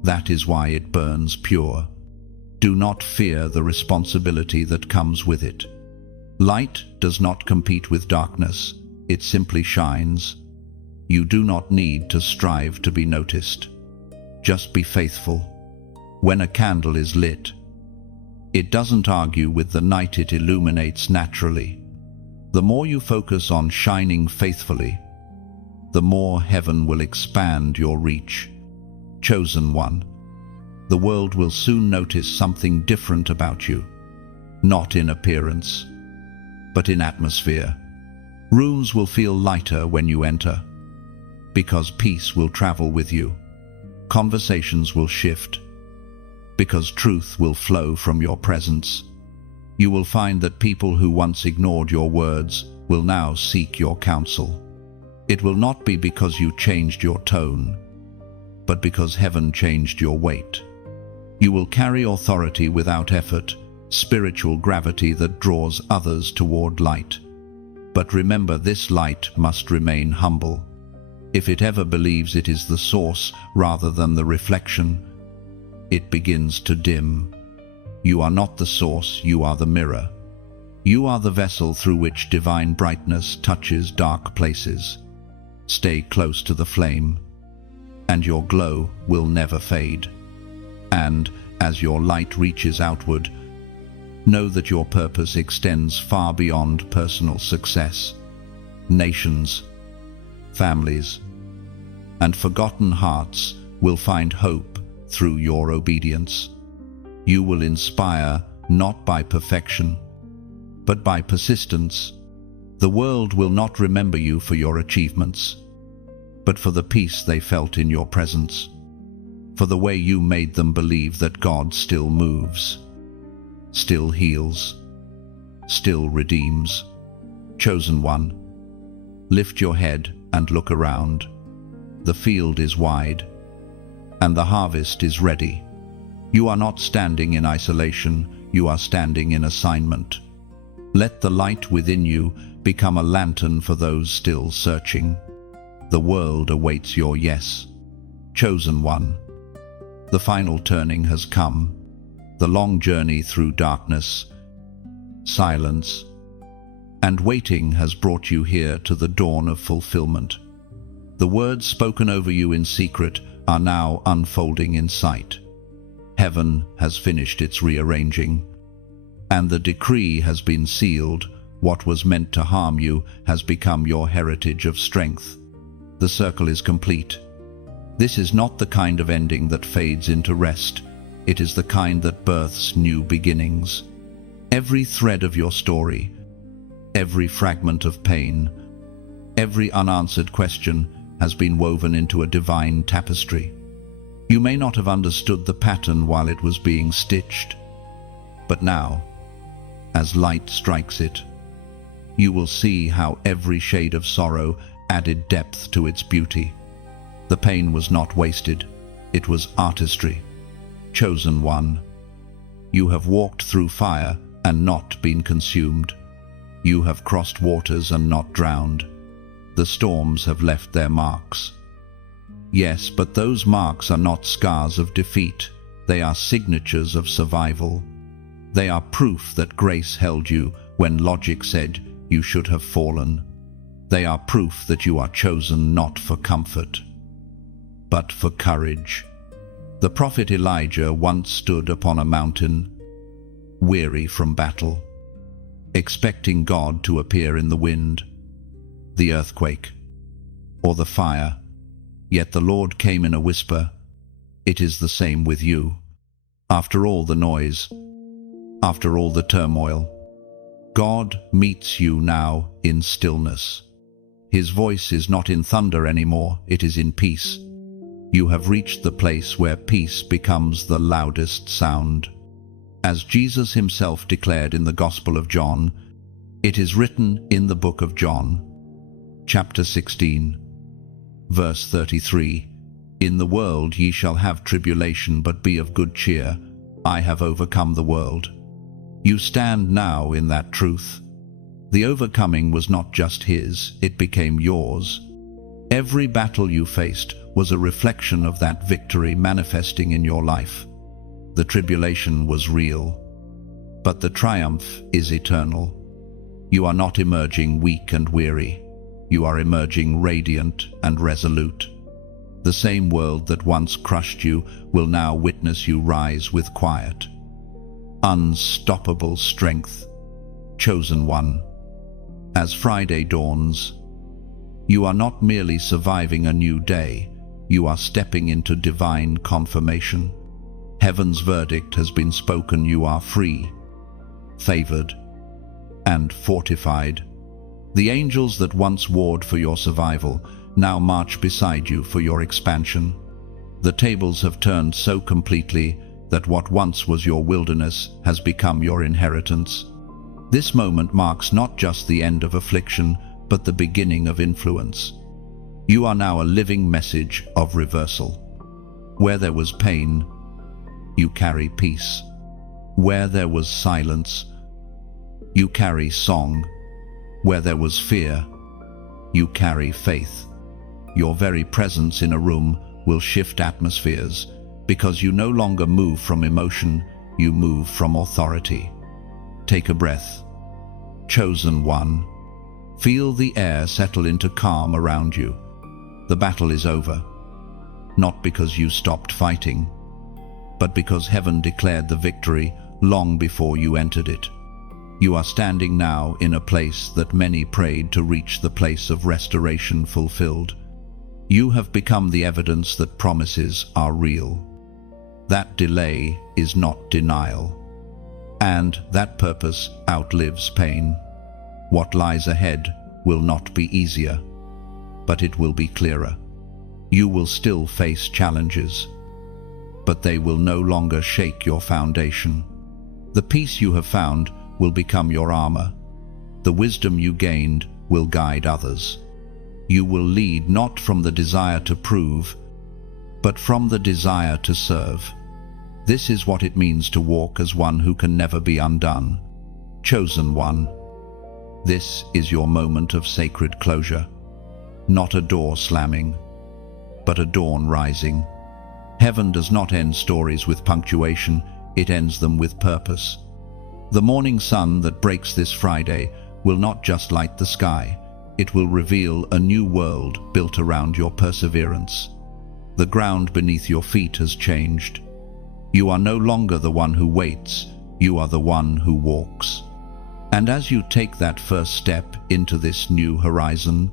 That is why it burns pure. Do not fear the responsibility that comes with it. Light does not compete with darkness, it simply shines. You do not need to strive to be noticed. Just be faithful. When a candle is lit, it doesn't argue with the night, it illuminates naturally. The more you focus on shining faithfully, the more heaven will expand your reach. Chosen one. The world will soon notice something different about you, not in appearance, but in atmosphere. Rooms will feel lighter when you enter, because peace will travel with you. Conversations will shift, because truth will flow from your presence. You will find that people who once ignored your words will now seek your counsel. It will not be because you changed your tone, but because heaven changed your weight. You will carry authority without effort, spiritual gravity that draws others toward light. But remember, this light must remain humble. If it ever believes it is the source rather than the reflection, it begins to dim. You are not the source, you are the mirror. You are the vessel through which divine brightness touches dark places. Stay close to the flame, and your glow will never fade. And as your light reaches outward, know that your purpose extends far beyond personal success. Nations, families, and forgotten hearts will find hope through your obedience. You will inspire not by perfection, but by persistence. The world will not remember you for your achievements, but for the peace they felt in your presence, for the way you made them believe that God still moves, still heals, still redeems. Chosen one, lift your head and look around. The field is wide, and the harvest is ready. You are not standing in isolation, you are standing in assignment. Let the light within you become a lantern for those still searching. The world awaits your yes. Chosen one. The final turning has come. The long journey through darkness, silence, and waiting has brought you here to the dawn of fulfillment. The words spoken over you in secret are now unfolding in sight. Heaven has finished its rearranging, and the decree has been sealed. What was meant to harm you has become your heritage of strength. The circle is complete. This is not the kind of ending that fades into rest. It is the kind that births new beginnings. Every thread of your story, every fragment of pain, every unanswered question has been woven into a divine tapestry. You may not have understood the pattern while it was being stitched, but now, as light strikes it, you will see how every shade of sorrow added depth to its beauty. The pain was not wasted, it was artistry. Chosen one, you have walked through fire and not been consumed. You have crossed waters and not drowned. The storms have left their marks. Yes, but those marks are not scars of defeat. They are signatures of survival. They are proof that grace held you when logic said you should have fallen. They are proof that you are chosen not for comfort, but for courage. The prophet Elijah once stood upon a mountain, weary from battle, expecting God to appear in the wind, the earthquake, or the fire. Yet the Lord came in a whisper. It is the same with you. After all the noise, after all the turmoil, God meets you now in stillness. His voice is not in thunder anymore, it is in peace. You have reached the place where peace becomes the loudest sound. As Jesus himself declared in the Gospel of John, it is written in the book of John, chapter 16, verse 33, "In the world ye shall have tribulation, but be of good cheer. I have overcome the world." You stand now in that truth. The overcoming was not just his, it became yours. Every battle you faced was a reflection of that victory manifesting in your life. The tribulation was real, but the triumph is eternal. You are not emerging weak and weary. You are emerging radiant and resolute. The same world that once crushed you will now witness you rise with quiet, unstoppable strength. Chosen one. As Friday dawns, you are not merely surviving a new day, you are stepping into divine confirmation. Heaven's verdict has been spoken. You are free, favored, and fortified. The angels that once warred for your survival now march beside you for your expansion. The tables have turned so completely that what once was your wilderness has become your inheritance. This moment marks not just the end of affliction, but the beginning of influence. You are now a living message of reversal. Where there was pain, you carry peace. Where there was silence, you carry song. Where there was fear, you carry faith. Your very presence in a room will shift atmospheres, because you no longer move from emotion, you move from authority. Take a breath. Chosen one. Feel the air settle into calm around you. The battle is over, not because you stopped fighting, but because heaven declared the victory long before you entered it. You are standing now in a place that many prayed to reach, the place of restoration fulfilled. You have become the evidence that promises are real. That delay is not denial. And that purpose outlives pain. What lies ahead will not be easier, but it will be clearer. You will still face challenges, but they will no longer shake your foundation. The peace you have found will become your armor. The wisdom you gained will guide others. You will lead not from the desire to prove, but from the desire to serve. This is what it means to walk as one who can never be undone. Chosen one. This is your moment of sacred closure. Not a door slamming, but a dawn rising. Heaven does not end stories with punctuation, it ends them with purpose. The morning sun that breaks this Friday will not just light the sky, it will reveal a new world built around your perseverance. The ground beneath your feet has changed. You are no longer the one who waits, you are the one who walks. And as you take that first step into this new horizon,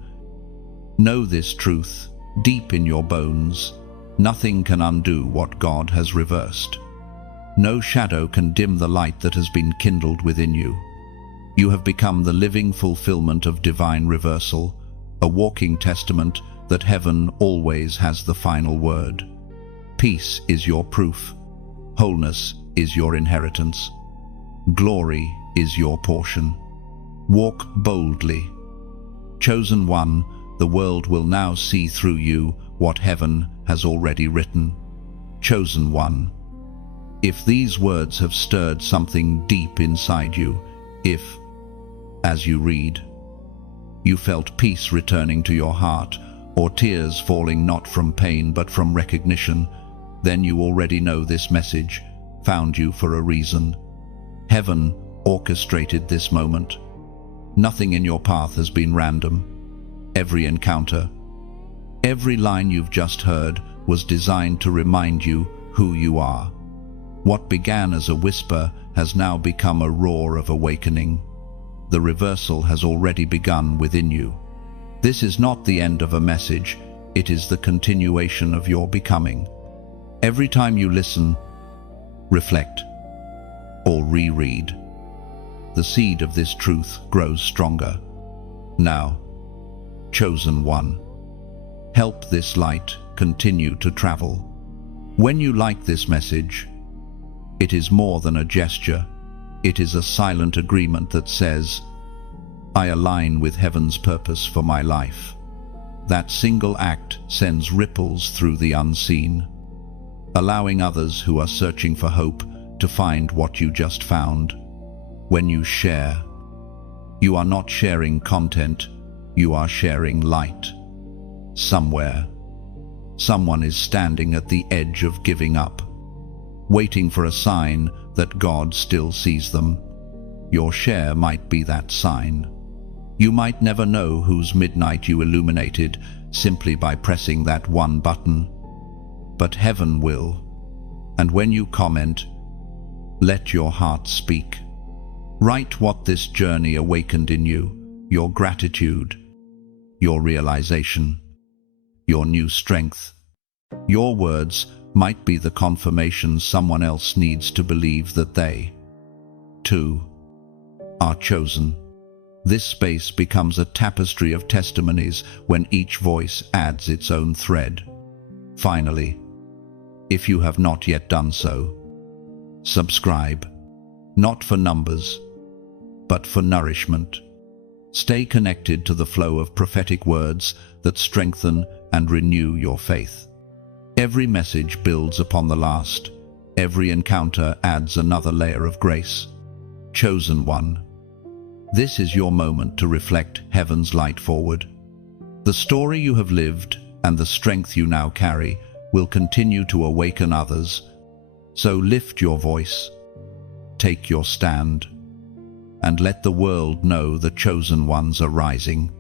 know this truth, deep in your bones: nothing can undo what God has reversed. No shadow can dim the light that has been kindled within you. You have become the living fulfillment of divine reversal, a walking testament that heaven always has the final word. Peace is your proof. Wholeness is your inheritance. Glory is your portion. Walk boldly. Chosen one, the world will now see through you what heaven has already written. Chosen one. If these words have stirred something deep inside you, if, as you read, you felt peace returning to your heart, or tears falling not from pain but from recognition, then you already know this message found you for a reason. Heaven orchestrated this moment. Nothing in your path has been random. Every encounter, every line you've just heard was designed to remind you who you are. What began as a whisper has now become a roar of awakening. The reversal has already begun within you. This is not the end of a message, it is the continuation of your becoming. Every time you listen, reflect, or reread, the seed of this truth grows stronger. Now, chosen one, help this light continue to travel. When you like this message, it is more than a gesture. It is a silent agreement that says, I align with heaven's purpose for my life. That single act sends ripples through the unseen, allowing others who are searching for hope to find what you just found. When you share, you are not sharing content, you are sharing light. Somewhere, someone is standing at the edge of giving up, waiting for a sign that God still sees them. Your share might be that sign. You might never know whose midnight you illuminated simply by pressing that one button, but heaven will. And when you comment, let your heart speak. Write what this journey awakened in you, your gratitude, your realization, your new strength. Your words might be the confirmation someone else needs to believe that they, too, are chosen. This space becomes a tapestry of testimonies when each voice adds its own thread. Finally, if you have not yet done so, subscribe, not for numbers, but for nourishment. Stay connected to the flow of prophetic words that strengthen and renew your faith. Every message builds upon the last. Every encounter adds another layer of grace. Chosen one, this is your moment to reflect heaven's light forward. The story you have lived and the strength you now carry will continue to awaken others. So lift your voice, take your stand, and let the world know the chosen ones are rising.